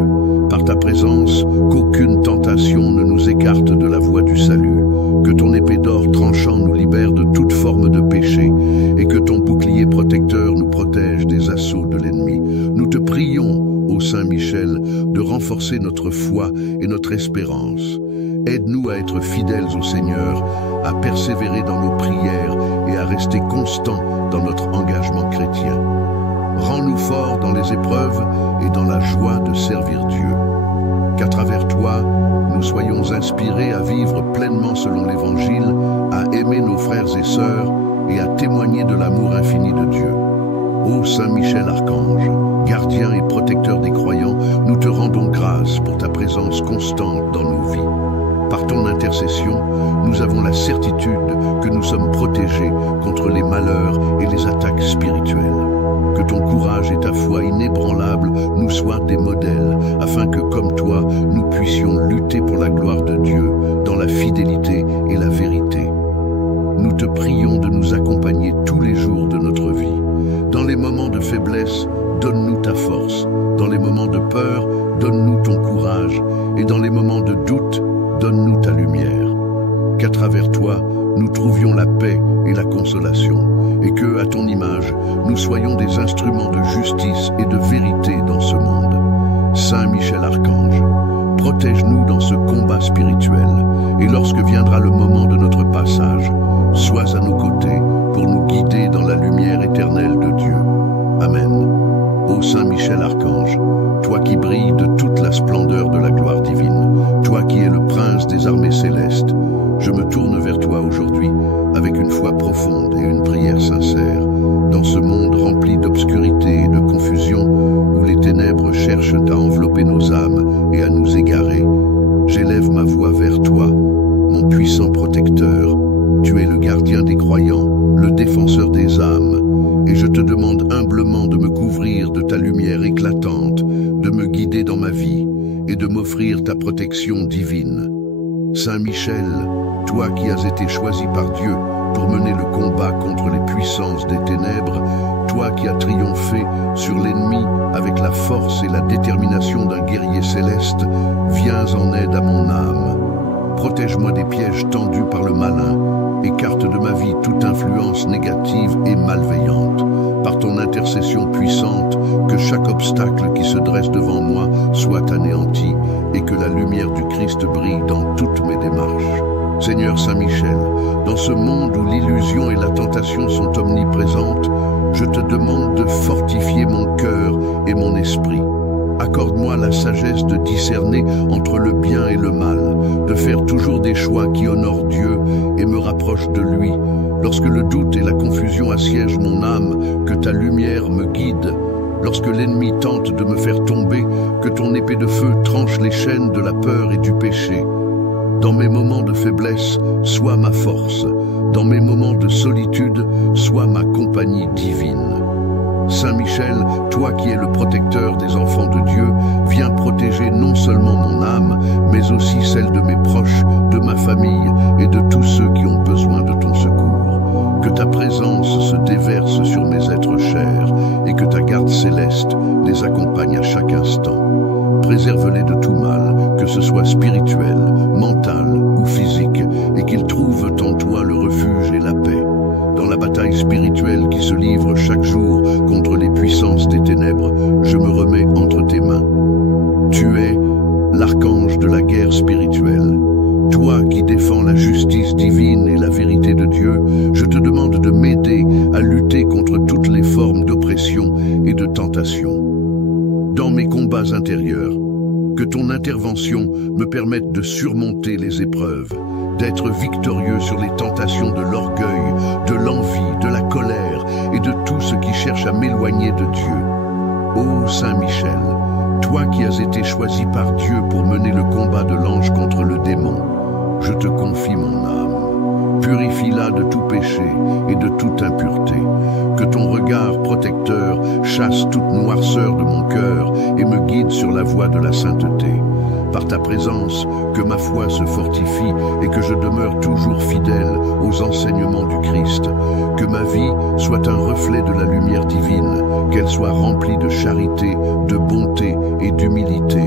Par ta présence, qu'aucune tentation ne nous écarte de la voie du salut. Que ton épée d'or tranchant nous libère de toute forme de péché et que ton bouclier protecteur nous protège des assauts de l'ennemi. Nous te prions, ô Saint Michel, de renforcer notre foi et notre espérance. Aide-nous à être fidèles au Seigneur, à persévérer dans nos prières et à rester constants dans notre engagement chrétien. Rends-nous forts dans les épreuves et dans la joie de servir Dieu. Qu'à travers toi, nous soyons inspirés à vivre pleinement selon l'Évangile, à aimer nos frères et sœurs et à témoigner de l'amour infini de Dieu. Ô Saint Michel Archange, gardien et protecteur des croyants, nous te rendons grâce pour ta présence constante dans nos vies. Par ton intercession, nous avons la certitude que nous sommes protégés contre les malheurs et les attaques spirituelles. Que ton courage et ta foi inébranlable nous soient des modèles, afin que, comme toi, nous puissions lutter pour la gloire de Dieu, dans la fidélité et la vérité. Nous te prions de nous accompagner tous les jours de notre vie. Dans les moments de faiblesse, donne-nous ta force. Dans les moments de peur, donne-nous ton courage. Et dans les moments de doute, donne-nous ta lumière. Qu'à travers toi, nous trouvions la paix et la consolation, et que, à ton image, nous soyons des instruments de justice et de vérité dans ce monde. Saint Michel Archange, protège-nous dans ce combat spirituel, et lorsque viendra le moment de notre passage, sois à nos côtés pour nous guider dans la lumière éternelle de Dieu. Amen. Ô Saint Michel Archange, toi qui brilles de toute la splendeur de la gloire divine, toi qui es le prince des armées célestes, je me tourne vers toi aujourd'hui avec une foi profonde et une prière sincère. Dans ce monde rempli d'obscurité et de confusion, où les ténèbres cherchent à envelopper nos âmes et à nous égarer, j'élève ma voix vers toi, mon puissant protecteur. Tu es le gardien des croyants, le défenseur des âmes, et je te demande humblement de me couvrir de ta lumière éclatante, de me guider dans ma vie et de m'offrir ta protection divine. Saint Michel, toi qui as été choisi par Dieu pour mener le combat contre les puissances des ténèbres, toi qui as triomphé sur l'ennemi avec la force et la détermination d'un guerrier céleste, viens en aide à mon âme. protège-moi des pièges tendus par le malin. Écarte de ma vie toute influence négative et malveillante. Par ton intercession puissante, que chaque obstacle qui se dresse devant moi soit anéanti et que la lumière du Christ brille dans toutes mes démarches. Seigneur Saint-Michel, dans ce monde où l'illusion et la tentation sont omniprésentes, je te demande de fortifier mon cœur et mon esprit. Accorde-moi la sagesse de discerner entre le bien et le mal, de faire toujours des choix qui honorent Dieu et me rapprochent de lui. Lorsque le doute et la confusion assiègent mon âme, que ta lumière me guide. Lorsque l'ennemi tente de me faire tomber, que ton épée de feu tranche les chaînes de la peur et du péché. Dans mes moments de faiblesse, sois ma force. Dans mes moments de solitude, sois ma compagnie divine. Saint Michel, toi qui es le protecteur des enfants de Dieu, viens protéger non seulement mon âme, mais aussi celle de mes proches, de ma famille et de tous ceux qui ont besoin de ton secours. Que ta présence se déverse sur mes êtres chers et que ta garde céleste les accompagne à chaque instant. Préserve-les de tout mal, que ce soit spirituel, mental ou physique, et qu'ils trouvent en toi le refuge et la paix. Dans la bataille spirituelle qui se livre chaque jour contre les puissances des ténèbres, je me remets entre tes mains. Tu es l'archange de la guerre spirituelle. Toi qui défends la justice divine et la vérité de Dieu, je te demande de m'aider à lutter contre toutes les formes d'oppression et de tentation. Dans mes combats intérieurs, que ton intervention me permette de surmonter les épreuves, d'être victorieux sur les tentations de l'orgueil, de l'envie, de la colère et de tout ce qui cherche à m'éloigner de Dieu. Ô Saint Michel, toi qui as été choisi par Dieu pour mener le combat de l'ange contre le démon, je te confie mon âme. Purifie-la de tout péché et de toute impureté. Que ton regard protecteur chasse toute noirceur de mon cœur et me guide sur la voie de la sainteté. Par ta présence, que ma foi se fortifie et que je demeure toujours fidèle aux enseignements du Christ. Que ma vie soit un reflet de la lumière divine, qu'elle soit remplie de charité, de bonté et d'humilité.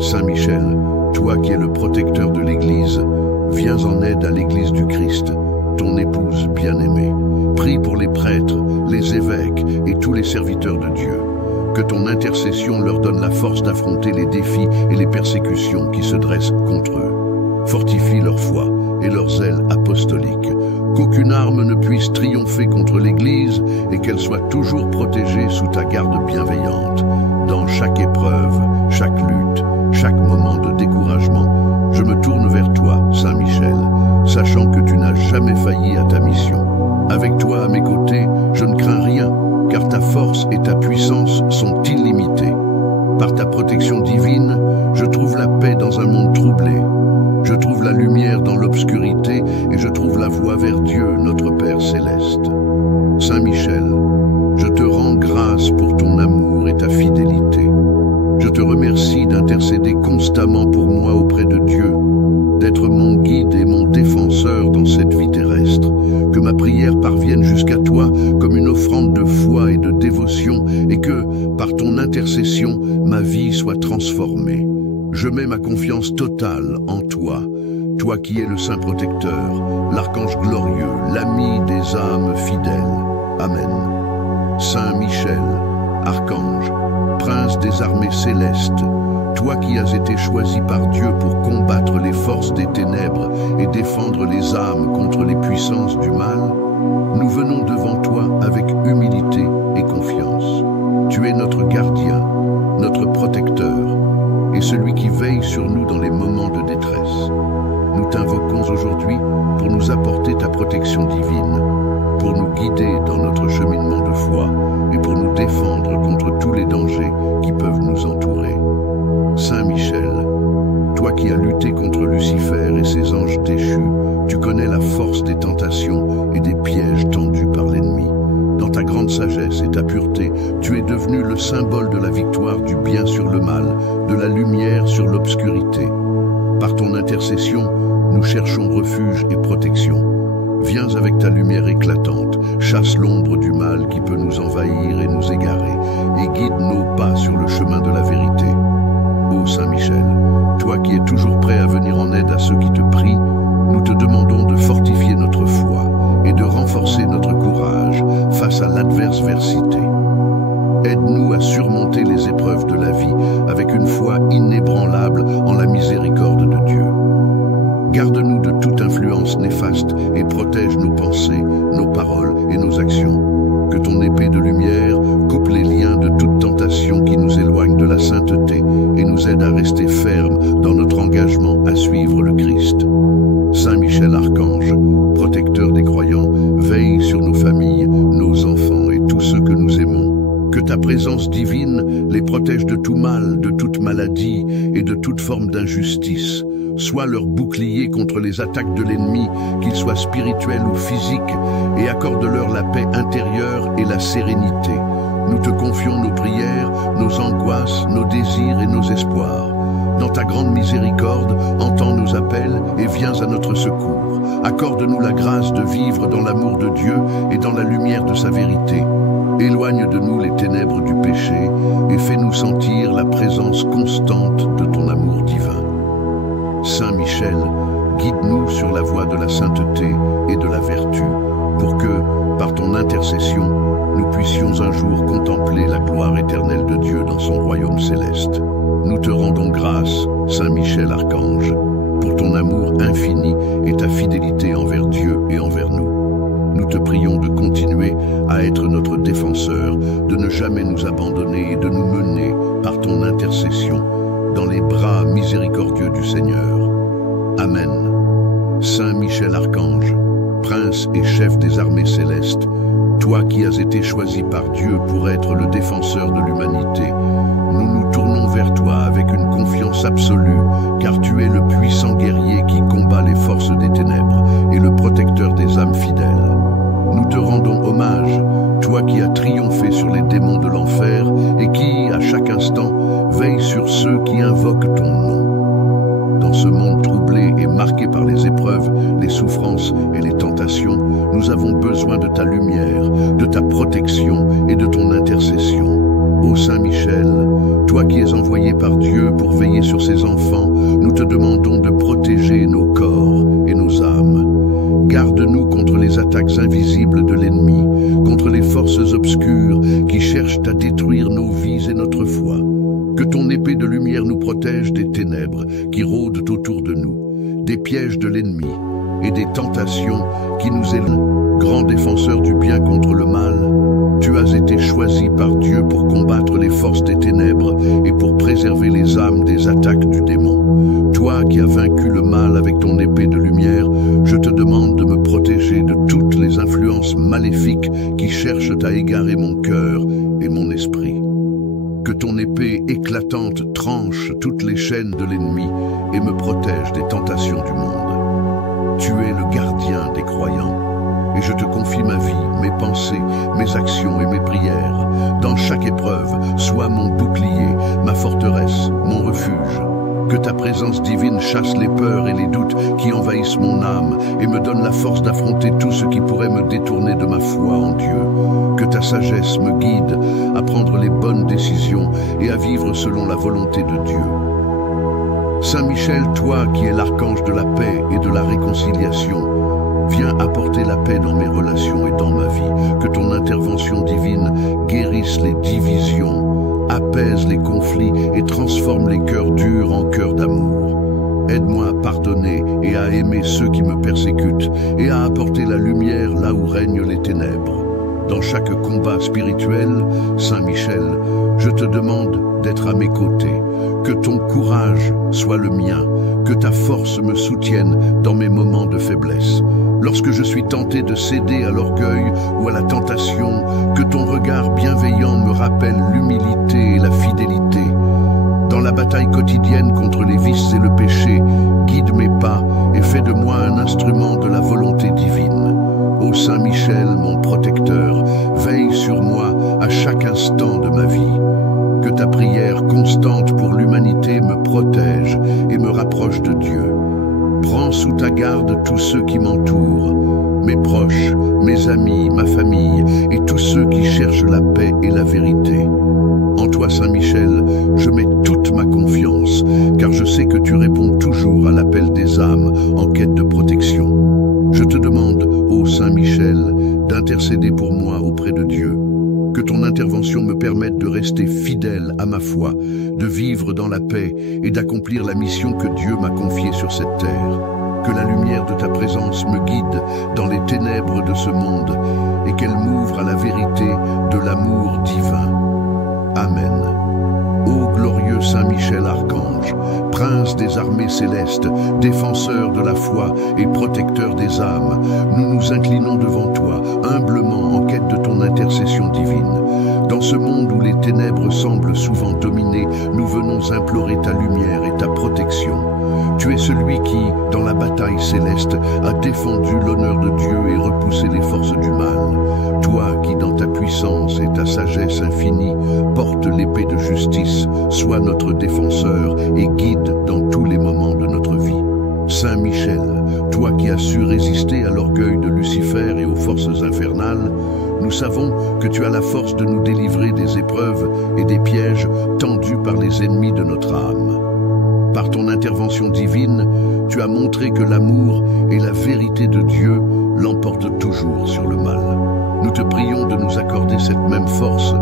Saint Michel, toi qui es le protecteur de l'Église, viens en aide à l'Église du Christ, ton épouse bien-aimée. Prie pour les prêtres, les évêques et tous les serviteurs de Dieu. Que ton intercession leur donne la force d'affronter les défis et les persécutions qui se dressent contre eux. Fortifie leur foi et leurs ailes apostoliques. Qu'aucune arme ne puisse triompher contre l'Église et qu'elle soit toujours protégée sous ta garde bienveillante. Dans chaque épreuve, chaque lutte, chaque moment de découragement, je me tourne vers toi, Saint Michel, sachant que tu n'as jamais failli à ta mission. Avec toi à mes côtés, je ne crains rien, car ta force et ta puissance sont illimitées. Par ta protection divine, je trouve la paix dans un monde troublé. Je trouve la lumière dans l'obscurité et je trouve la voie vers Dieu, notre Père céleste. Saint Michel, je te rends grâce pour ton amour et ta fidélité. Je te remercie d'intercéder constamment pour moi auprès de Dieu, d'être mon guide et mon défenseur dans cette vie terrestre. Que ma prière parvienne jusqu'à toi comme une offrande de foi et de dévotion et que, par ton intercession, ma vie soit transformée. Je mets ma confiance totale en toi, toi qui es le Saint Protecteur, l'archange glorieux, l'ami des âmes fidèles. Amen. Saint Michel, archange, prince des armées célestes, toi qui as été choisi par Dieu pour combattre les forces des ténèbres et défendre les âmes contre les puissances du mal, nous venons devant toi avec humilité et confiance. Tu es notre gardien, notre protecteur, et celui qui veille sur nous dans les moments de détresse. Nous t'invoquons aujourd'hui pour nous apporter ta protection divine, pour nous guider dans notre cheminement de foi et pour nous défendre contre tous les dangers qui peuvent nous entourer. Saint Michel, toi qui as lutté contre Lucifer et ses anges déchus, tu connais la force des tentations et des pièges tendus par l'ennemi. Dans ta grande sagesse et ta pureté, tu es devenu le symbole de la victoire du bien sur le mal, de la lumière sur l'obscurité. Par ton intercession, nous cherchons refuge et protection. Viens avec ta lumière éclatante, chasse l'ombre du mal qui peut nous envahir et nous égarer, et guide nos pas sur le chemin de la vérité. Ô Saint Michel, toi qui es toujours prêt à venir en aide aide à ceux qui te prient, nous te demandons de fortifier notre foi et de renforcer notre courage face à l'adversité. Aide-nous à surmonter les épreuves de la vie avec une foi inébranlable en la miséricorde de Dieu. Garde-nous de toute influence néfaste et protège nos pensées, nos paroles et nos actions. Que ton épée de lumière coupe les liens de toute tentation qui nous éloigne de la sainteté et nous aide à rester fermes dans notre engagement à suivre le Christ. Saint Michel Archange, protecteur des croyants, veille sur nos familles, nos enfants et tous ceux que nous aimons. Que ta présence divine les protège de tout mal, de toute maladie et de toute forme d'injustice. Sois leur bouclier contre les attaques de l'ennemi, qu'ils soient spirituels ou physiques, et accorde-leur la paix intérieure et la sérénité. Nous te confions nos prières, nos angoisses, nos désirs et nos espoirs. Dans ta grande miséricorde, entends nos appels et viens à notre secours. Accorde-nous la grâce de vivre dans l'amour de Dieu et dans la lumière de sa vérité. Éloigne de nous les ténèbres du péché et fais-nous sentir la présence constante de ton amour divin. Saint Michel, guide-nous sur la voie de la sainteté et de la vertu, pour que, par ton intercession, nous puissions un jour contempler la gloire éternelle de Dieu dans son royaume céleste. Nous te rendons grâce, Saint Michel Archange, pour ton amour infini et ta fidélité envers Dieu et envers nous. Nous te prions de continuer à être notre défenseur, de ne jamais nous abandonner et de nous mener, par ton intercession, dans les bras miséricordieux du Seigneur. Amen. Saint Michel Archange, prince et chef des armées célestes, toi qui as été choisi par Dieu pour être le défenseur de l'humanité, nous nous tournons vers toi avec une confiance absolue, car tu es le puissant guerrier qui combat les forces des ténèbres et le protecteur des âmes fidèles. Nous te rendons hommage, toi qui as triomphé sur les démons de l'enfer et qui, à chaque instant, veille sur ceux qui invoquent ton nom. Dans ce monde troublé et marqué par les épreuves, les souffrances et les tentations, nous avons besoin de ta lumière, de ta protection et de ton intercession. Ô Saint Michel, toi qui es envoyé par Dieu pour veiller sur ses enfants, nous te demandons de protéger nos corps et nos âmes. Garde-nous contre les attaques invisibles de l'ennemi, contre les forces obscures qui cherchent à détruire nos vies et notre foi. Que ton épée de lumière nous protège des ténèbres qui rôdent autour de nous, des pièges de l'ennemi et des tentations qui nous éloignent. Grand défenseur du bien contre le mal, tu as été choisi par Dieu pour combattre les forces des ténèbres et pour préserver les âmes des attaques du démon. Toi qui as vaincu le mal avec ton épée de lumière, je te demande de me protéger de toutes les influences maléfiques qui cherchent à égarer mon cœur et mon esprit. Que ton épée éclatante tranche toutes les chaînes de l'ennemi et me protège des tentations du monde. Tu es le gardien des croyants. Et je te confie ma vie, mes pensées, mes actions et mes prières. Dans chaque épreuve, sois mon bouclier, ma forteresse, mon refuge. Que ta présence divine chasse les peurs et les doutes qui envahissent mon âme et me donne la force d'affronter tout ce qui pourrait me détourner de ma foi en Dieu. Que ta sagesse me guide à prendre les bonnes décisions et à vivre selon la volonté de Dieu. Saint Michel, toi qui es l'archange de la paix et de la réconciliation, viens apporter la paix dans mes relations et dans ma vie. Que ton intervention divine guérisse les divisions, apaise les conflits et transforme les cœurs durs en cœurs d'amour. Aide-moi à pardonner et à aimer ceux qui me persécutent et à apporter la lumière là où règnent les ténèbres. Dans chaque combat spirituel, Saint Michel, je te demande d'être à mes côtés. Que ton courage soit le mien, que ta force me soutienne dans mes moments de faiblesse. Lorsque je suis tenté de céder à l'orgueil ou à la tentation, que ton regard bienveillant me rappelle l'humilité et la fidélité. Dans la bataille quotidienne contre les vices et le péché, guide mes pas et fais de moi un instrument de la volonté divine. Ô Saint Michel, mon protecteur, veille sur moi à chaque instant de ma vie. Que ta prière constante pour l'humanité me protège et me rapproche de Dieu. Prends sous ta garde tous ceux qui m'entourent, mes proches, mes amis, ma famille et tous ceux qui cherchent la paix et la vérité. En toi, Saint Michel, je mets toute ma confiance, car je sais que tu réponds toujours à l'appel des âmes en quête de protection. Je te demande, ô Saint Michel, d'intercéder pour moi auprès de Dieu. Que ton intervention me permette de rester fidèle à ma foi, de vivre dans la paix et d'accomplir la mission que Dieu m'a confiée sur cette terre. Que la lumière de ta présence me guide dans les ténèbres de ce monde et qu'elle m'ouvre à la vérité de l'amour divin. Amen. Ô glorieux Saint Michel Archange, prince des armées célestes, défenseur de la foi et protecteur des âmes, nous nous inclinons devant toi, humblement en quête de ton intercession divine. Dans ce monde où les ténèbres semblent souvent dominer, nous venons implorer ta lumière et ta protection. Tu es celui qui, dans la bataille céleste, a défendu l'honneur de Dieu et repoussé les forces du mal. Toi qui, dans ta puissance et ta sagesse infinie, portes l'épée de justice, sois notre défenseur et guide dans tous les moments de notre vie. Saint Michel, toi qui as su résister à l'orgueil de Lucifer et aux forces infernales, nous savons que tu as la force de nous délivrer des épreuves et des pièges tendus par les ennemis de notre âme. Par ton intervention divine, tu as montré que l'amour et la vérité de Dieu l'emportent toujours sur le mal. Nous te prions de nous accorder cette même force,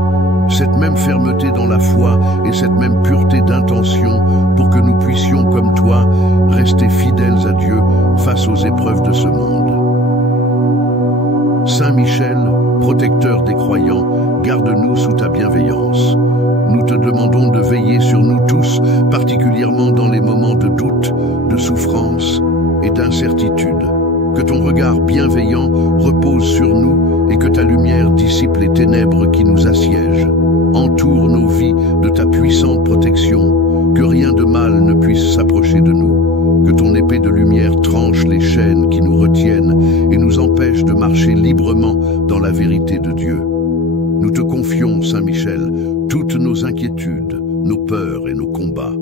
cette même fermeté dans la foi et cette même pureté d'intention pour que nous puissions, comme toi, rester fidèles à Dieu face aux épreuves de ce monde. Saint Michel, protecteur des croyants, garde-nous sous ta bienveillance. Nous te demandons de veiller sur nous tous, particulièrement dans les moments de doute, de souffrance et d'incertitude. Que ton regard bienveillant repose sur nous et que ta lumière dissipe les ténèbres qui nous assiègent. Entoure nos vies de ta puissante protection, que rien de mal ne puisse s'approcher de nous. Que ton épée de lumière tranche les chaînes qui nous retiennent et nous empêche de marcher librement dans la vérité de Dieu. Nous te confions, Saint Michel, toutes nos inquiétudes, nos peurs et nos combats.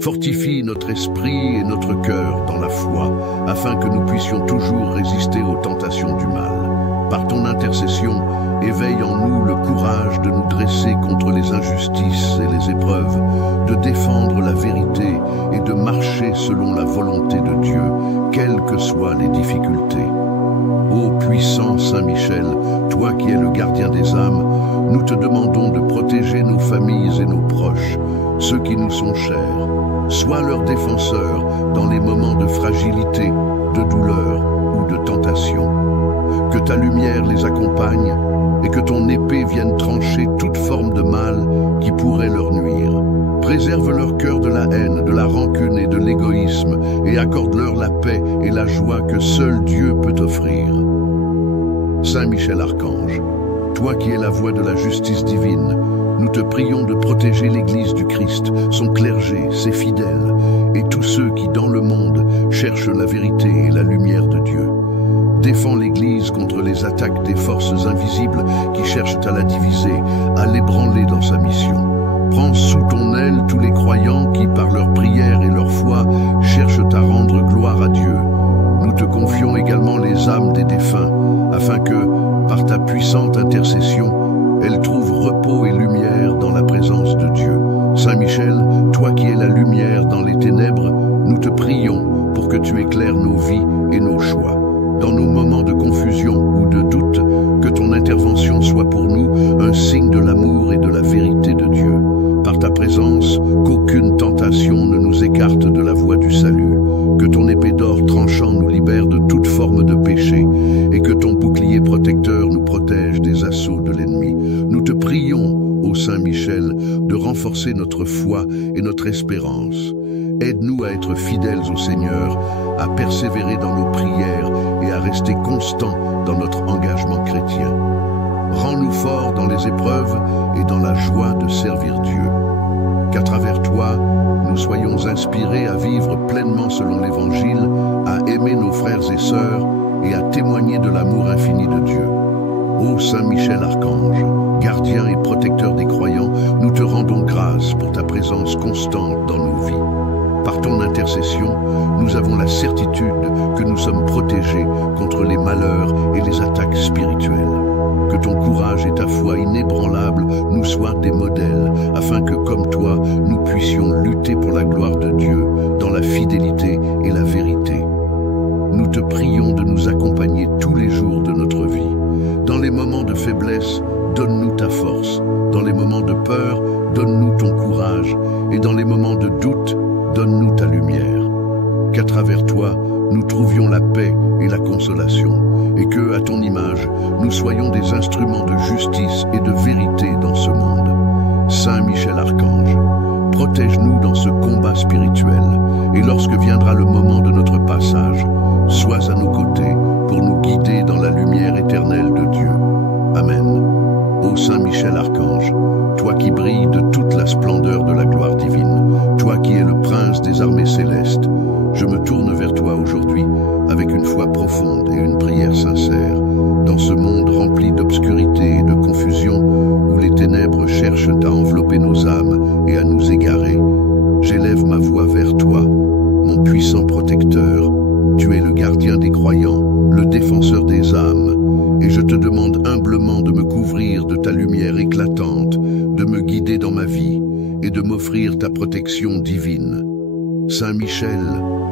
Fortifie notre esprit et notre cœur dans la foi, afin que nous puissions toujours résister aux tentations du mal. Par ton intercession, éveille en nous le courage de nous dresser contre les injustices et les épreuves, de défendre la vérité et de marcher selon la volonté de Dieu, quelles que soient les difficultés. Ô puissant Saint Michel, toi qui es le gardien des âmes, nous te demandons de protéger nos familles et nos proches, ceux qui nous sont chers. Sois leur défenseur dans les moments de fragilité, de douleur ou de tentation. Que ta lumière les accompagne et que ton épée vienne trancher toute forme de mal qui pourrait leur nuire. Préserve leur cœur de la haine, de la rancune et de l'égoïsme et accorde-leur la paix et la joie que seul Dieu peut offrir. Saint Michel Archange, toi qui es la voix de la justice divine, nous te prions de protéger l'Église du Christ, son clergé, ses fidèles, et tous ceux qui, dans le monde, cherchent la vérité et la lumière de Dieu. Défends l'Église contre les attaques des forces invisibles qui cherchent à la diviser, à l'ébranler dans sa mission. Prends sous ton aile tous les croyants qui, par leur prière et leur foi, cherchent à rendre gloire à Dieu. Nous te confions également les âmes des défunts, afin que, par ta puissante intercession, elles trouvent repos et lumière dans la présence de Dieu. Saint Michel, toi qui es la lumière dans les ténèbres, nous te prions pour que tu éclaires nos vies et nos choix. Dans nos moments de confusion ou de doute, que ton intervention soit pour nous un signe de l'amour et de la vérité de Dieu. Par ta présence, qu'aucune tentation ne nous écarte de la voie du salut. Que ton épée d'or tranchant nous libère de toute forme de péché et que ton bouclier protecteur nous protège des assauts de l'ennemi. Nous te prions, ô Saint Michel, de renforcer notre foi et notre espérance. Aide-nous à être fidèles au Seigneur, à persévérer dans nos prières et à rester constants dans notre engagement chrétien. Rends-nous forts dans les épreuves et dans la joie de servir Dieu. Qu'à travers toi, nous soyons inspirés à vivre pleinement selon l'Évangile, à aimer nos frères et sœurs et à témoigner de l'amour infini de Dieu. Ô Saint Michel Archange, gardien et protecteur des croyants, nous te rendons grâce pour ta présence constante dans nos vies. Par ton intercession, nous avons la certitude que nous sommes protégés contre les malheurs et les attaques spirituelles. Que ton courage et ta foi inébranlable nous soient des modèles, afin que, comme toi, nous puissions lutter pour la gloire de Dieu, dans la fidélité et la vérité. Nous te prions de nous accompagner tous les jours de notre vie. Dans les moments de faiblesse, donne-nous ta force. Dans les moments de peur, donne-nous ton courage. Et dans les moments de doute, donne-nous ta lumière. Qu'à travers toi, nous trouvions la paix et la consolation. Et que, à ton image, nous soyons des instruments de justice et de vérité dans ce monde. Saint Michel Archange, protège-nous dans ce combat spirituel. Et lorsque viendra le moment de notre passage, sois à nos côtés pour nous guider dans la lumière éternelle de Dieu. Amen. Ô Saint Michel Archange, toi qui brilles de toute la splendeur de la gloire divine, toi qui es le prince des armées célestes, je me tourne vers toi aujourd'hui avec une foi profonde et une prière sincère. Dans ce monde rempli d'obscurité et de confusion, où les ténèbres cherchent à envelopper nos âmes et à nous égarer, j'élève ma voix vers toi, mon puissant protecteur. Tu es le gardien des croyants, le défenseur des âmes, et je te demande humblement de me couvrir de ta lumière éclatante, de me guider dans ma vie et de m'offrir ta protection divine. Saint Michel,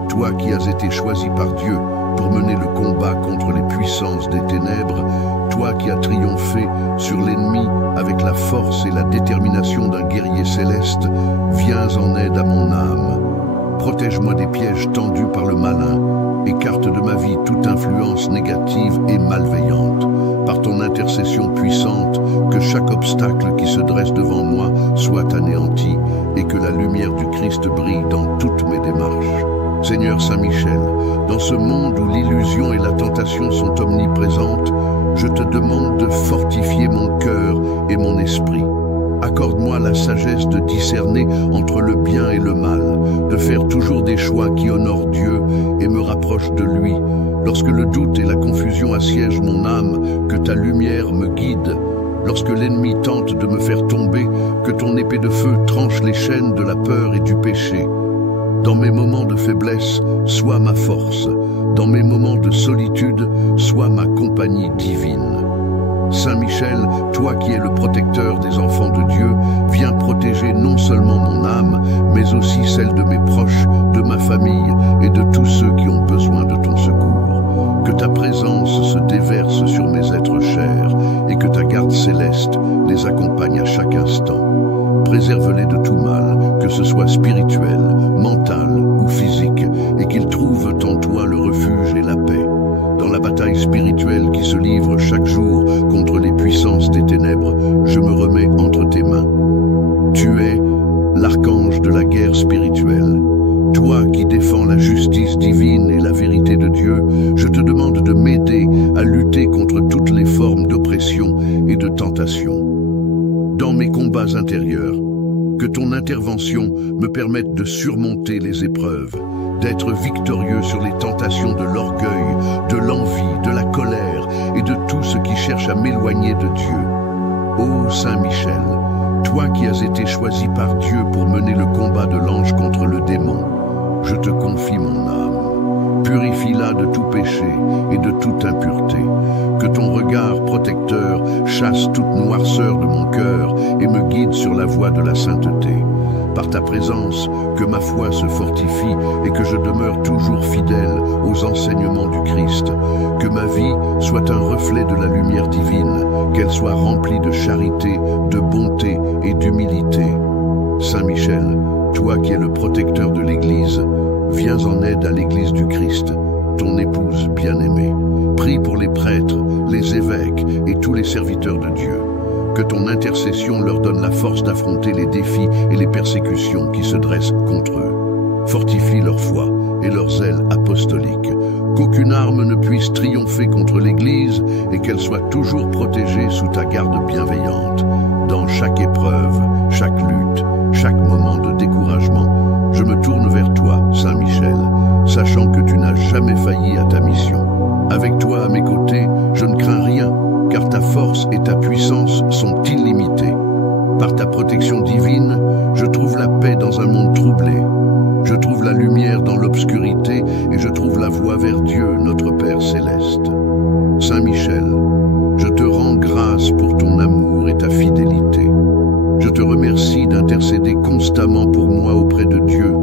toi qui as été choisi par Dieu pour mener le combat contre les puissances des ténèbres, toi qui as triomphé sur l'ennemi avec la force et la détermination d'un guerrier céleste, viens en aide à mon âme. Protège-moi des pièges tendus par le malin, écarte de ma vie toute influence négative et malveillante. Par ton intercession puissante, que chaque obstacle qui se dresse devant moi soit anéanti et que la lumière du Christ brille dans toutes mes démarches. Seigneur Saint Michel, dans ce monde où l'illusion et la tentation sont omniprésentes, je te demande de fortifier mon cœur et mon esprit. Accorde-moi la sagesse de discerner entre le bien et le mal, de faire toujours des choix qui honorent Dieu et me rapprochent de lui. Lorsque le doute et la confusion assiègent mon âme, que ta lumière me guide. Lorsque l'ennemi tente de me faire tomber, que ton épée de feu tranche les chaînes de la peur et du péché. Dans mes moments de faiblesse, sois ma force. Dans mes moments de solitude, sois ma compagnie divine. Saint Michel, toi qui es le protecteur des enfants de Dieu, viens protéger non seulement mon âme, mais aussi celle de mes proches, de ma famille et de tous ceux qui ont besoin de ton secours. Que ta présence se déverse sur mes êtres chers et que ta garde céleste les accompagne à chaque instant. Préserve-les de tout mal, que ce soit spirituel, mental ou physique, et qu'ils trouvent en toi le refuge et la paix. Dans la bataille spirituelle qui se livre chaque jour contre les puissances des ténèbres, je me remets entre tes mains. Tu es l'archange de la guerre spirituelle. Toi qui défends la justice divine et la vérité de Dieu, je te demande de m'aider à lutter contre toutes les formes d'oppression et de tentation. Dans mes combats intérieurs, que ton intervention me permette de surmonter les épreuves, d'être victorieux sur les tentations de l'orgueil, de l'envie, de la colère et de tout ce qui cherche à m'éloigner de Dieu. Ô Saint Michel, toi qui as été choisi par Dieu pour mener le combat de l'ange contre le démon, je te confie mon âme. Purifie-la de tout péché et de toute impureté. Que ton regard protecteur chasse toute noirceur de mon cœur et me guide sur la voie de la sainteté. Par ta présence, que ma foi se fortifie et que je demeure toujours fidèle aux enseignements du Christ. Que ma vie soit un reflet de la lumière divine, qu'elle soit remplie de charité, de bonté et d'humilité. Saint Michel, toi qui es le protecteur de l'Église, viens en aide à l'Église du Christ, ton épouse bien-aimée. Prie pour les prêtres, les évêques et tous les serviteurs de Dieu. Que ton intercession leur donne la force d'affronter les défis et les persécutions qui se dressent contre eux. Fortifie leur foi et leur zèle apostolique. Qu'aucune arme ne puisse triompher contre l'Église et qu'elle soit toujours protégée sous ta garde bienveillante. Dans chaque épreuve, chaque lutte, chaque moment de découragement, je me tourne vers toi, Saint Michel, sachant que tu n'as jamais failli à ta mission. Avec toi à mes côtés, je ne crains rien, car ta force et ta puissance sont illimitées. Par ta protection divine, je trouve la paix dans un monde troublé. Je trouve la lumière dans l'obscurité et je trouve la voie vers Dieu, notre Père céleste. Saint Michel, je te rends grâce pour ton amour et ta fidélité. Je te remercie d'intercéder constamment pour moi auprès de Dieu,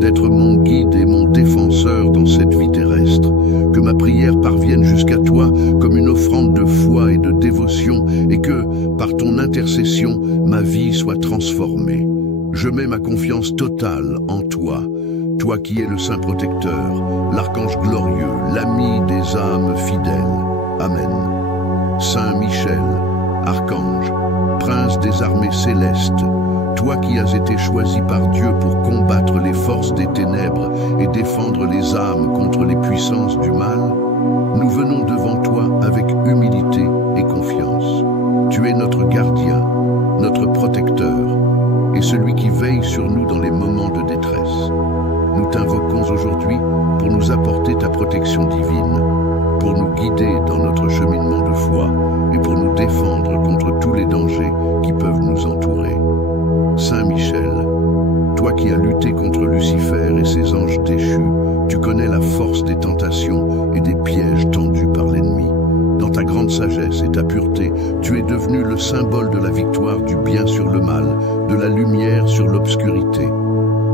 d'être mon guide et mon défenseur dans cette vie terrestre, que ma prière parvienne jusqu'à toi comme une offrande de foi et de dévotion et que, par ton intercession, ma vie soit transformée. Je mets ma confiance totale en toi, toi qui es le Saint Protecteur, l'Archange glorieux, l'ami des âmes fidèles. Amen. Saint Michel, Archange, Prince des armées célestes, toi qui as été choisi par Dieu pour combattre les forces des ténèbres et défendre les âmes contre les puissances du mal, nous venons devant toi avec humilité et confiance. Tu es notre gardien, notre protecteur, et celui qui veille sur nous dans les moments de détresse. Nous t'invoquons aujourd'hui pour nous apporter ta protection divine, pour nous guider dans notre cheminement de foi et pour nous défendre contre tous les dangers qui peuvent nous entourer. Saint Michel, toi qui as lutté contre Lucifer et ses anges déchus, tu connais la force des tentations et des pièges tendus par l'ennemi. Dans ta grande sagesse et ta pureté, tu es devenu le symbole de la victoire du bien sur le mal, de la lumière sur l'obscurité.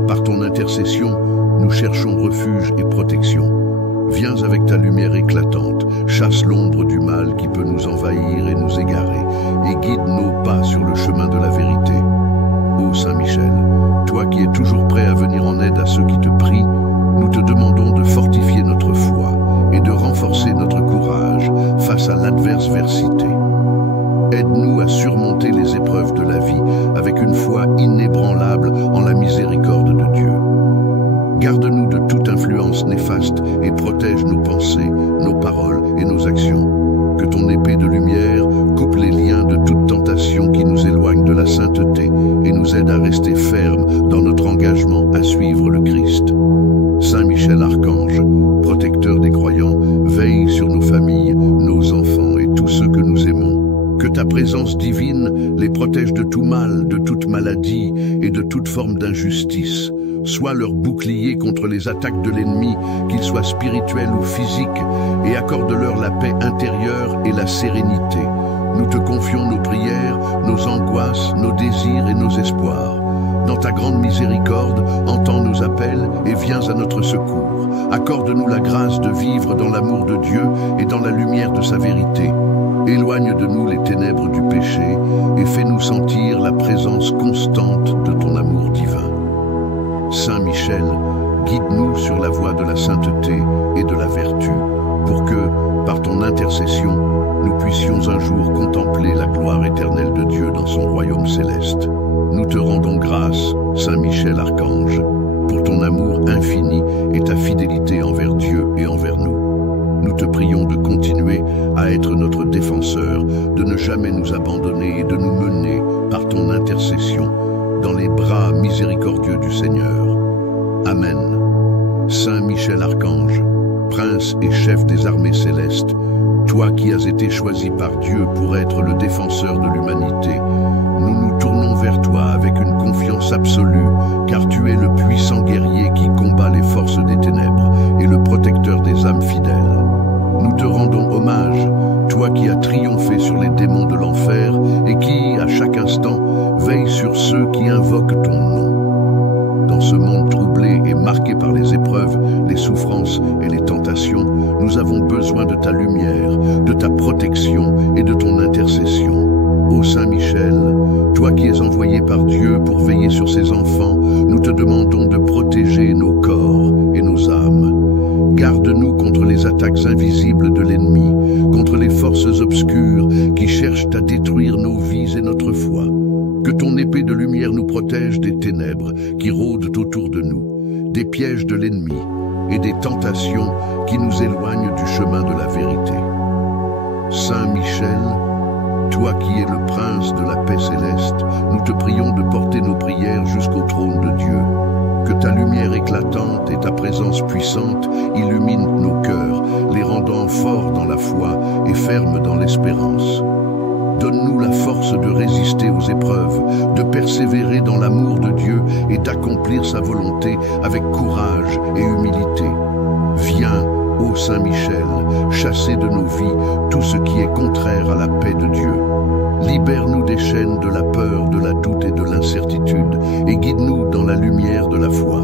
Par ton intercession, nous cherchons refuge et protection. Viens avec ta lumière éclatante, chasse l'ombre du mal qui peut nous envahir et nous égarer, et guide nos pas sur le chemin de la vérité. Ô Saint Michel, toi qui es toujours prêt à venir en aide à ceux qui te prient, nous te demandons de fortifier notre foi et de renforcer notre courage face à l'adversité. Aide-nous à surmonter les épreuves de la vie avec une foi inébranlable en la miséricorde de Dieu. Garde-nous de toute influence néfaste et protège nos pensées, nos paroles et nos actions. Que ton épée de lumière coupe les liens de toute tentation qui nous éloigne de la sainteté et nous aide à rester fermes dans notre engagement à suivre le Christ. Saint Michel Archange, protecteur des croyants, veille sur nos familles, nos enfants et tous ceux que nous aimons. Que ta présence divine les protège de tout mal, de toute maladie et de toute forme d'injustice. Sois leur bouclier contre les attaques de l'ennemi, qu'il soit spirituel ou physique, et accorde-leur la paix intérieure et la sérénité. Nous te confions nos prières, nos angoisses, nos désirs et nos espoirs. Dans ta grande miséricorde, entends nos appels et viens à notre secours. Accorde-nous la grâce de vivre dans l'amour de Dieu et dans la lumière de sa vérité. Éloigne de nous les ténèbres du péché et fais-nous sentir la présence constante de ton amour divin. Saint Michel, guide-nous sur la voie de la sainteté et de la vertu, pour que, par ton intercession, nous puissions un jour contempler la gloire éternelle de Dieu dans son royaume céleste. Nous te rendons grâce, Saint Michel Archange, pour ton amour infini et ta fidélité envers Dieu et envers nous. Nous te prions de continuer à être notre défenseur, de ne jamais nous abandonner et de nous mener, par ton intercession, dans les bras miséricordieux du Seigneur. Amen. Saint Michel Archange, Prince et chef des armées célestes, toi qui as été choisi par Dieu pour être le défenseur de l'humanité, nous nous tournons vers toi avec une confiance absolue, car tu es le puissant guerrier qui combat les forces des ténèbres et le protecteur des âmes fidèles. Nous te rendons hommage, toi qui as triomphé sur les démons de l'enfer et qui, à chaque instant, veille sur ceux qui invoquent ton nom. Dans ce monde troublé et marqué par les épreuves, les souffrances et les tentations, nous avons besoin de ta lumière, de ta protection et de ton intercession. Ô Saint Michel, toi qui es envoyé par Dieu pour veiller sur ses enfants, nous te demandons de protéger nos corps et nos âmes. Garde-nous contre les attaques invisibles de l'ennemi, contre les forces obscures qui cherchent à détruire nos vies et notre foi. Que ton épée de lumière nous protège des ténèbres qui rôdent autour de nous, des pièges de l'ennemi et des tentations qui nous éloignent du chemin de la vérité. Saint Michel, toi qui es le prince de la paix céleste, nous te prions de porter nos prières jusqu'au trône de Dieu. Que ta lumière éclatante et ta présence puissante illuminent nos cœurs, les rendant forts dans la foi et fermes dans l'espérance. Donne-nous la force de résister aux épreuves, de persévérer dans l'amour de Dieu et d'accomplir sa volonté avec courage et humilité. Viens, ô Saint Michel, chasser de nos vies tout ce qui est contraire à la paix de Dieu. Libère-nous des chaînes de la peur, de la doute et de l'incertitude, et guide-nous dans la lumière de la foi.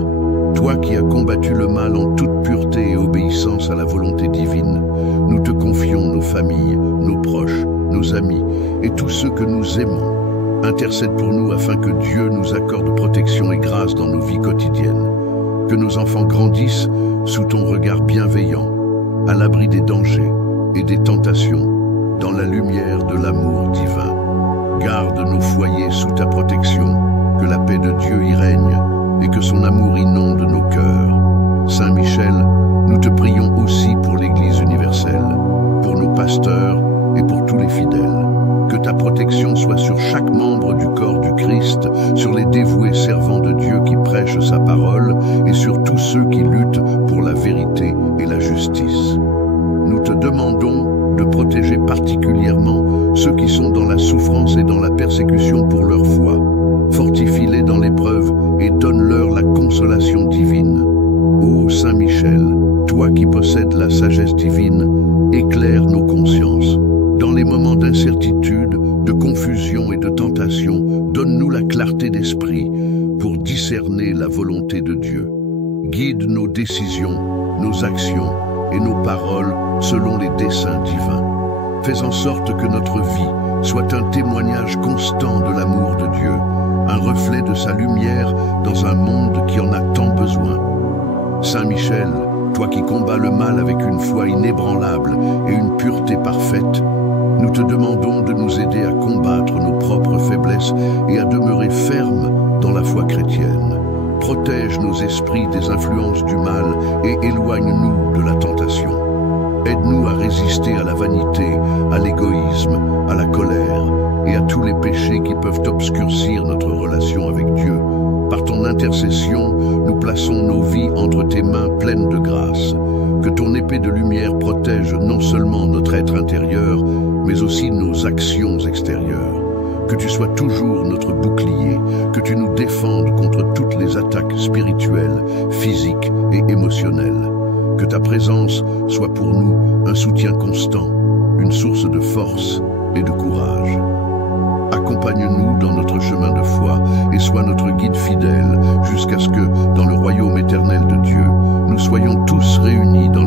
Toi qui as combattu le mal en toute pureté et obéissance à la volonté divine, nous te confions nos familles, nos proches, nos amis et tous ceux que nous aimons. Intercède pour nous afin que Dieu nous accorde protection et grâce dans nos vies quotidiennes. Que nos enfants grandissent sous ton regard bienveillant, à l'abri des dangers et des tentations, dans la lumière de l'amour divin. Garde nos foyers sous ta protection, que la paix de Dieu y règne et que son amour inonde nos cœurs. Saint Michel, nous te prions aussi pour l'Église universelle, pour nos pasteurs et pour tous les fidèles. Que ta protection soit sur chaque membre du corps du Christ, sur les dévoués servants de Dieu qui prêchent sa parole et sur tous ceux qui luttent pour la vérité et la justice. Nous te demandons de protéger particulièrement ceux qui sont dans la souffrance et dans la persécution pour leur foi. Fortifie-les dans l'épreuve et donne-leur la consolation divine. Ô Saint Michel, toi qui possèdes la sagesse divine, éclaire nos consciences. Dans les moments d'incertitude, de confusion et de tentation, donne-nous la clarté d'esprit pour discerner la volonté de Dieu. Guide nos décisions, nos actions et nos paroles selon les desseins divins. Fais en sorte que notre vie soit un témoignage constant de l'amour de Dieu, un reflet de sa lumière dans un monde qui en a tant besoin. Saint Michel, toi qui combats le mal avec une foi inébranlable et une pureté parfaite, nous te demandons de nous aider à combattre nos propres faiblesses et à demeurer fermes dans la foi chrétienne. Protège nos esprits des influences du mal et éloigne-nous de la tentation. Aide-nous à résister à la vanité, à l'égoïsme, à la colère et à tous les péchés qui peuvent obscurcir notre relation avec Dieu. Par ton intercession, nous plaçons nos vies entre tes mains pleines de grâce. Que ton épée de lumière protège non seulement notre être intérieur, mais aussi nos actions extérieures. Que tu sois toujours notre bouclier, que tu nous défendes contre toutes les attaques spirituelles, physiques et émotionnelles. Que ta présence soit pour nous un soutien constant, une source de force et de courage. Accompagne-nous dans notre chemin de foi et sois notre guide fidèle jusqu'à ce que, dans le royaume éternel de Dieu, nous soyons tous réunis dans